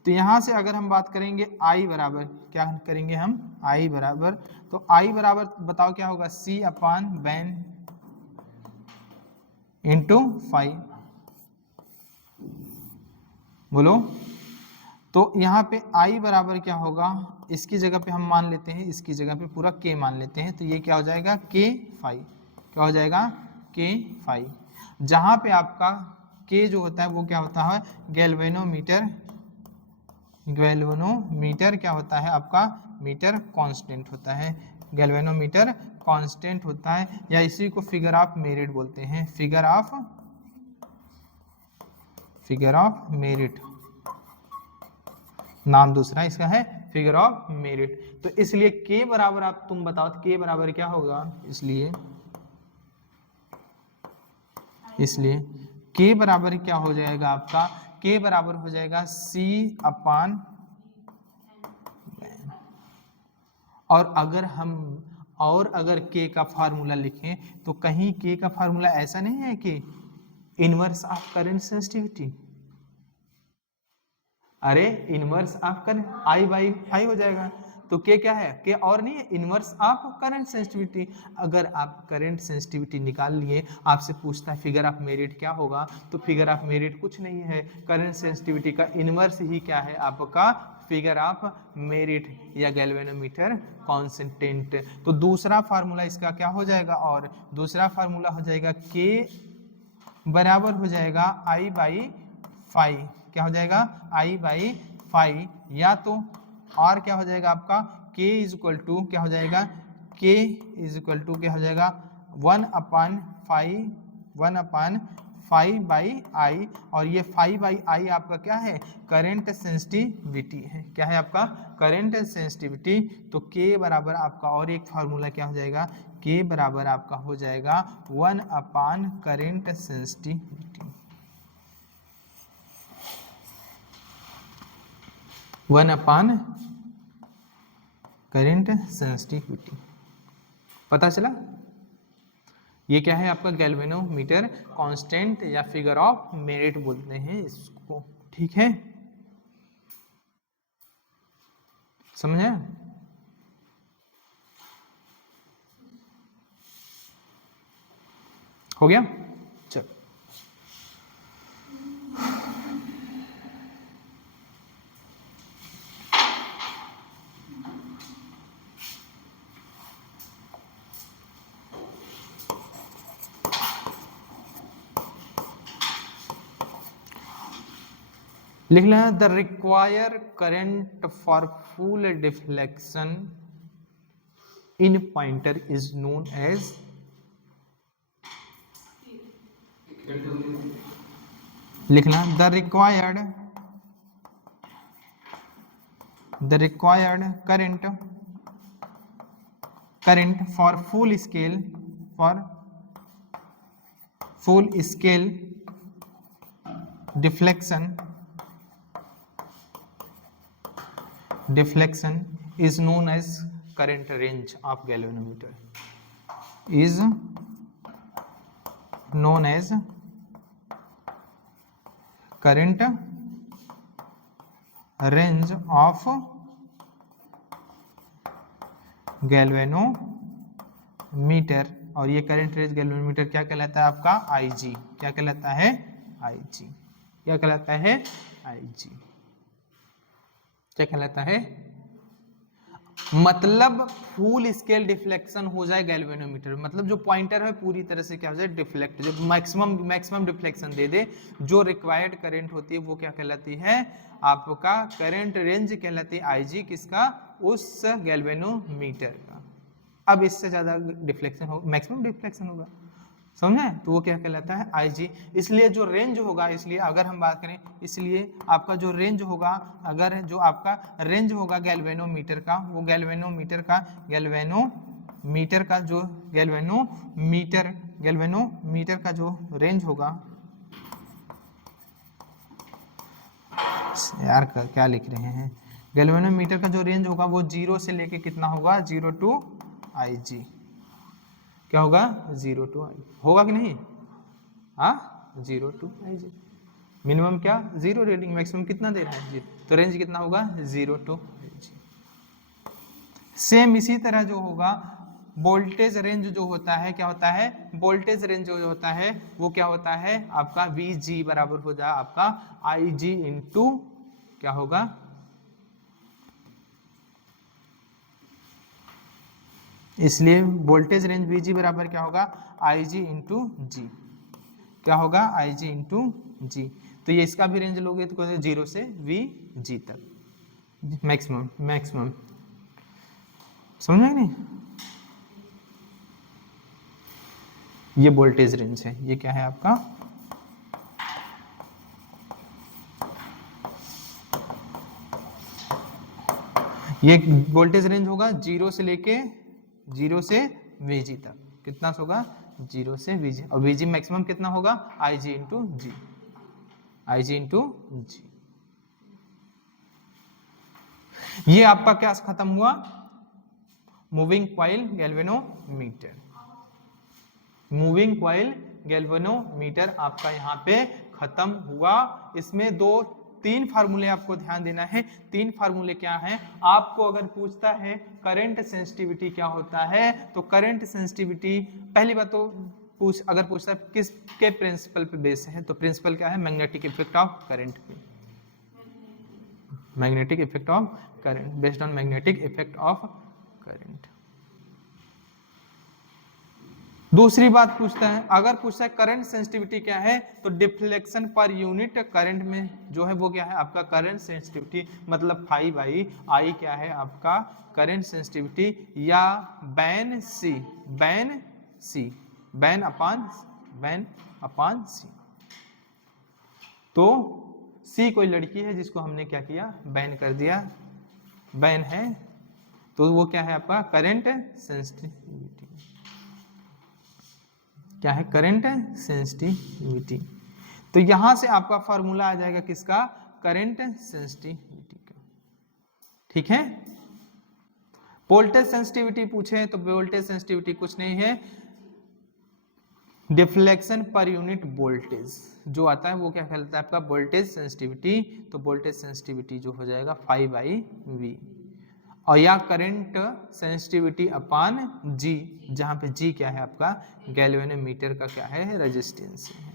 तो यहां से अगर हम बात करेंगे I बराबर, क्या करेंगे हम, I बराबर, तो I बराबर बताओ क्या होगा, C अपान बैन इंटू फाई। बोलो, तो यहाँ पे I बराबर क्या होगा, इसकी जगह पे हम मान लेते हैं, इसकी जगह पे पूरा K मान लेते हैं, तो ये क्या हो जाएगा K फाई, क्या हो जाएगा K फाई। जहाँ पे आपका K जो होता है वो क्या होता है, गैल्वेनोमीटर, गैल्वेनोमीटर क्या होता है आपका, मीटर कांस्टेंट होता है, गैल्वेनोमीटर कांस्टेंट होता है, या इसी को फिगर ऑफ मेरिट बोलते हैं, फिगर ऑफ मेरिट, नाम दूसरा इसका है फिगर ऑफ मेरिट। तो इसलिए K बराबर, आप तुम बताओ K बराबर क्या होगा, इसलिए K बराबर क्या हो जाएगा आपका, K बराबर हो जाएगा C अपान, और अगर K का फार्मूला लिखें तो कहीं K का फार्मूला ऐसा नहीं है कि इनवर्स ऑफ करंट सेंसिटिविटी, अरे inverse of current I by phi हो जाएगा, तो K क्या है, K और नहीं है, इनवर्स ऑफ करंट सेंसिटिविटी। अगर आप करंट सेंसिटिविटी निकाल लिए, आपसे पूछता है फिगर ऑफ मेरिट क्या होगा, तो फिगर ऑफ मेरिट कुछ नहीं है, करंट सेंसिटिविटी का इनवर्स ही क्या है आपका फिगर ऑफ मेरिट या गैल्वेनोमीटर कांस्टेंट। तो दूसरा फार्मूला इसका क्या हो जाएगा, और दूसरा फार्मूला हो जाएगा K बराबर हो जाएगा I बाई फाई, क्या हो जाएगा I बाई फाई, या तो और क्या हो जाएगा आपका K इज इक्वल टू क्या हो जाएगा, K इज इक्वल टू क्या हो जाएगा 1/5 बाई आई, और ये 5 बाई आई आपका क्या है, करंट सेंसिटिविटी है। क्या है आपका, करंट सेंसिटिविटी। तो K बराबर आपका और एक फार्मूला क्या हो जाएगा, K बराबर आपका हो जाएगा 1/, करंट सेंसिटिविटी, 1/, करंट सेंसिटिविटी। पता चला? ये क्या है आपका गैल्वेनोमीटर कांस्टेंट या फिगर ऑफ मेरिट बोलते हैं इसको, ठीक है, समझे? हो गया, चलो। लिख लेना, the require current for full deflection in pointer is known as, लिखना, the required current for full scale deflection is known as current range of galvanometer, is known as current range of galvanometer। और ये current range galvanometer क्या कहलाता है आपका, IG। क्या कहलाता है, IG। क्या कहलाता है, IG। क्या कहलाता है, मतलब फुल स्केल डिफ्लेक्शन हो जाए गैल्वेनोमीटर, मतलब जो पॉइंटर है पूरी तरह से क्या हो जाए, डिफ्लेक्ट, जो मैक्सिमम डिफ्लेक्शन दे दे, जो रिक्वायर्ड करंट होती है वो क्या कहलाती है आपका करंट रेंज कहलाती है IG, किसका, उस गैल्वेनोमीटर का। अब इससे ज्यादा डिफ्लेक्शन हो, मैक्सिमम डिफ्लेक्शन होगा, समझे, तो वो क्या कहलाता है IG। इसलिए जो रेंज होगा, इसलिए अगर हम बात करें, इसलिए आपका जो रेंज होगा, अगर जो आपका रेंज होगा गैल्वेनोमीटर का, वो गैल्वेनोमीटर का जो रेंज होगा, यार क्या लिख रहे हैं, गैल्वेनोमीटर का जो रेंज होगा वो 0 से लेके कितना होगा, 0 to IG। क्या होगा, 0 to IG होगा कि नहीं, हाँ 0 to IG। मिनिमम क्या 0 रीडिंग, मैक्सिमम कितना दे रहा है 0, तो रेंज कितना होगा 0 to IG। सेम इसी तरह जो होगा वोल्टेज रेंज जो होता है, क्या होता है, वोल्टेज रेंज जो होता है वो क्या होता है आपका VG बराबर हो जाए आपका IG इंटू क्या होगा, इसलिए वोल्टेज रेंज VG बराबर क्या होगा IG इंटू जी। क्या होगा IG इंटू जी। तो ये इसका भी रेंज लोगे तो 0 से VG तक मैक्सिमम समझ नहीं, ये वोल्टेज रेंज है, ये क्या है आपका, ये वोल्टेज रेंज होगा 0 से लेके 0 से VG तक, कितना होगा 0 से VG, और VG मैक्सिमम कितना होगा IG इंटू जी, IG इंटू जी। ये आपका क्या खत्म हुआ, moving coil galvanometer. Moving coil galvanometer आपका यहाँ पे खत्म हुआ। इसमें 2-3 फार्मूले आपको ध्यान देना है। 3 फार्मूले क्या हैं, आपको अगर पूछता है करंट सेंसिटिविटी क्या होता है, तो करंट सेंसिटिविटी पहली बात तो अगर पूछता है किसके प्रिंसिपल पे बेस है, तो प्रिंसिपल क्या है, मैग्नेटिक इफेक्ट ऑफ करंट पे, magnetic effect of current, based on magnetic effect of current. दूसरी बात पूछता है, अगर पूछता है करंट सेंसिटिविटी क्या है, तो डिफ्लेक्शन पर यूनिट करंट में जो है वो क्या है आपका करंट सेंसिटिविटी, मतलब फाई बाई आई क्या है आपका करंट सेंसिटिविटी, या बैन सी, बैन सी, बैन अपान सी। तो सी कोई लड़की है जिसको हमने क्या किया, बैन कर दिया, बैन है, तो वो क्या है आपका करंट सेंसिटिविटी, क्या है करंट सेंसिटिविटी। तो यहां से आपका फॉर्मूला आ जाएगा किसका, करंट सेंसिटिविटी का। ठीक है, वोल्टेज सेंसिटिविटी पूछे तो वोल्टेज सेंसिटिविटी कुछ नहीं है, डिफ्लेक्शन पर यूनिट वोल्टेज जो आता है वो क्या कहलाता है आपका वोल्टेज सेंसिटिविटी। तो वोल्टेज सेंसिटिविटी जो हो जाएगा 5/V, और या करंट सेंसिटिविटी अपान जी, जहां पे जी क्या है आपका गैल्वेनोमीटर का क्या है रेजिस्टेंस है।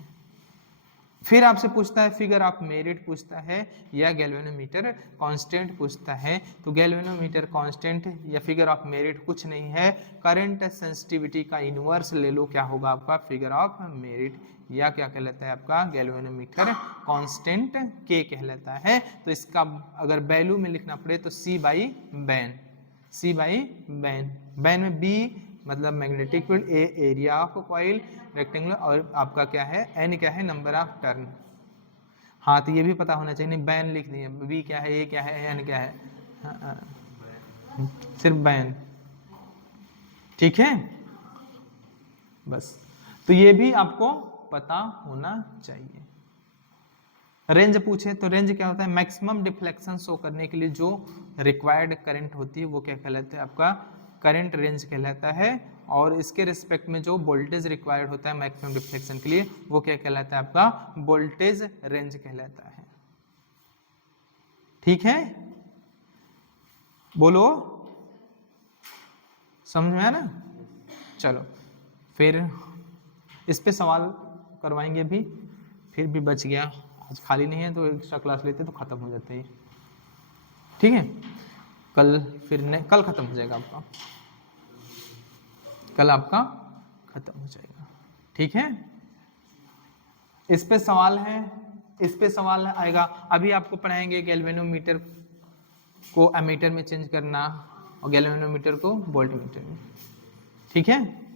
फिर आपसे पूछता है फिगर ऑफ मेरिट पूछता है या गैल्वेनोमीटर कांस्टेंट पूछता है। तो गैल्वेनोमीटर कांस्टेंट या फिगर ऑफ मेरिट कुछ नहीं है, करंट सेंसिटिविटी का इनवर्स ले लो, क्या होगा आपका फिगर ऑफ मेरिट, या क्या कहलाता है आपका गैल्वेनोमीटर कांस्टेंट के कहलाता है। तो इसका अगर वैल्यू में लिखना पड़े तो C by BAN, C by BAN, BAN में बी मतलब magnetic field, A area of coil rectangular, और आपका क्या है एन क्या है नंबर ऑफ टर्न। हाँ तो ये भी पता होना चाहिए, नहीं बैन लिख दिए, बी क्या है, ए क्या है, एन क्या है, सिर्फ बैन। ठीक है बस, तो ये भी आपको पता होना चाहिए। रेंज पूछे तो रेंज क्या होता है, मैक्सिमम डिफ्लेक्शन शो करने के लिए जो रिक्वायर्ड करंट होती है वो क्या कहलाता है आपका करंट रेंज कहलाता है, और इसके रिस्पेक्ट में जो वोल्टेज रिक्वायर्ड होता है मैक्सिमम डिफ्लेक्शन के लिए वो क्या कहलाता है आपका वोल्टेज रेंज कहलाता है। ठीक है, बोलो समझ में आया ना। चलो फिर इस पे सवाल करवाएंगे अभी, फिर भी बच गया, आज खाली नहीं है तो एक्स्ट्रा क्लास लेते तो खत्म हो जाता है। ठीक है, कल फिर कल खत्म हो जाएगा आपका, कल आपका खत्म हो जाएगा। ठीक है, इस पे सवाल है, इस पे सवाल आएगा। अभी आपको पढ़ाएंगे गैल्वेनोमीटर को एमीटर में चेंज करना और गैल्वेनोमीटर को वोल्टमीटर में। ठीक है।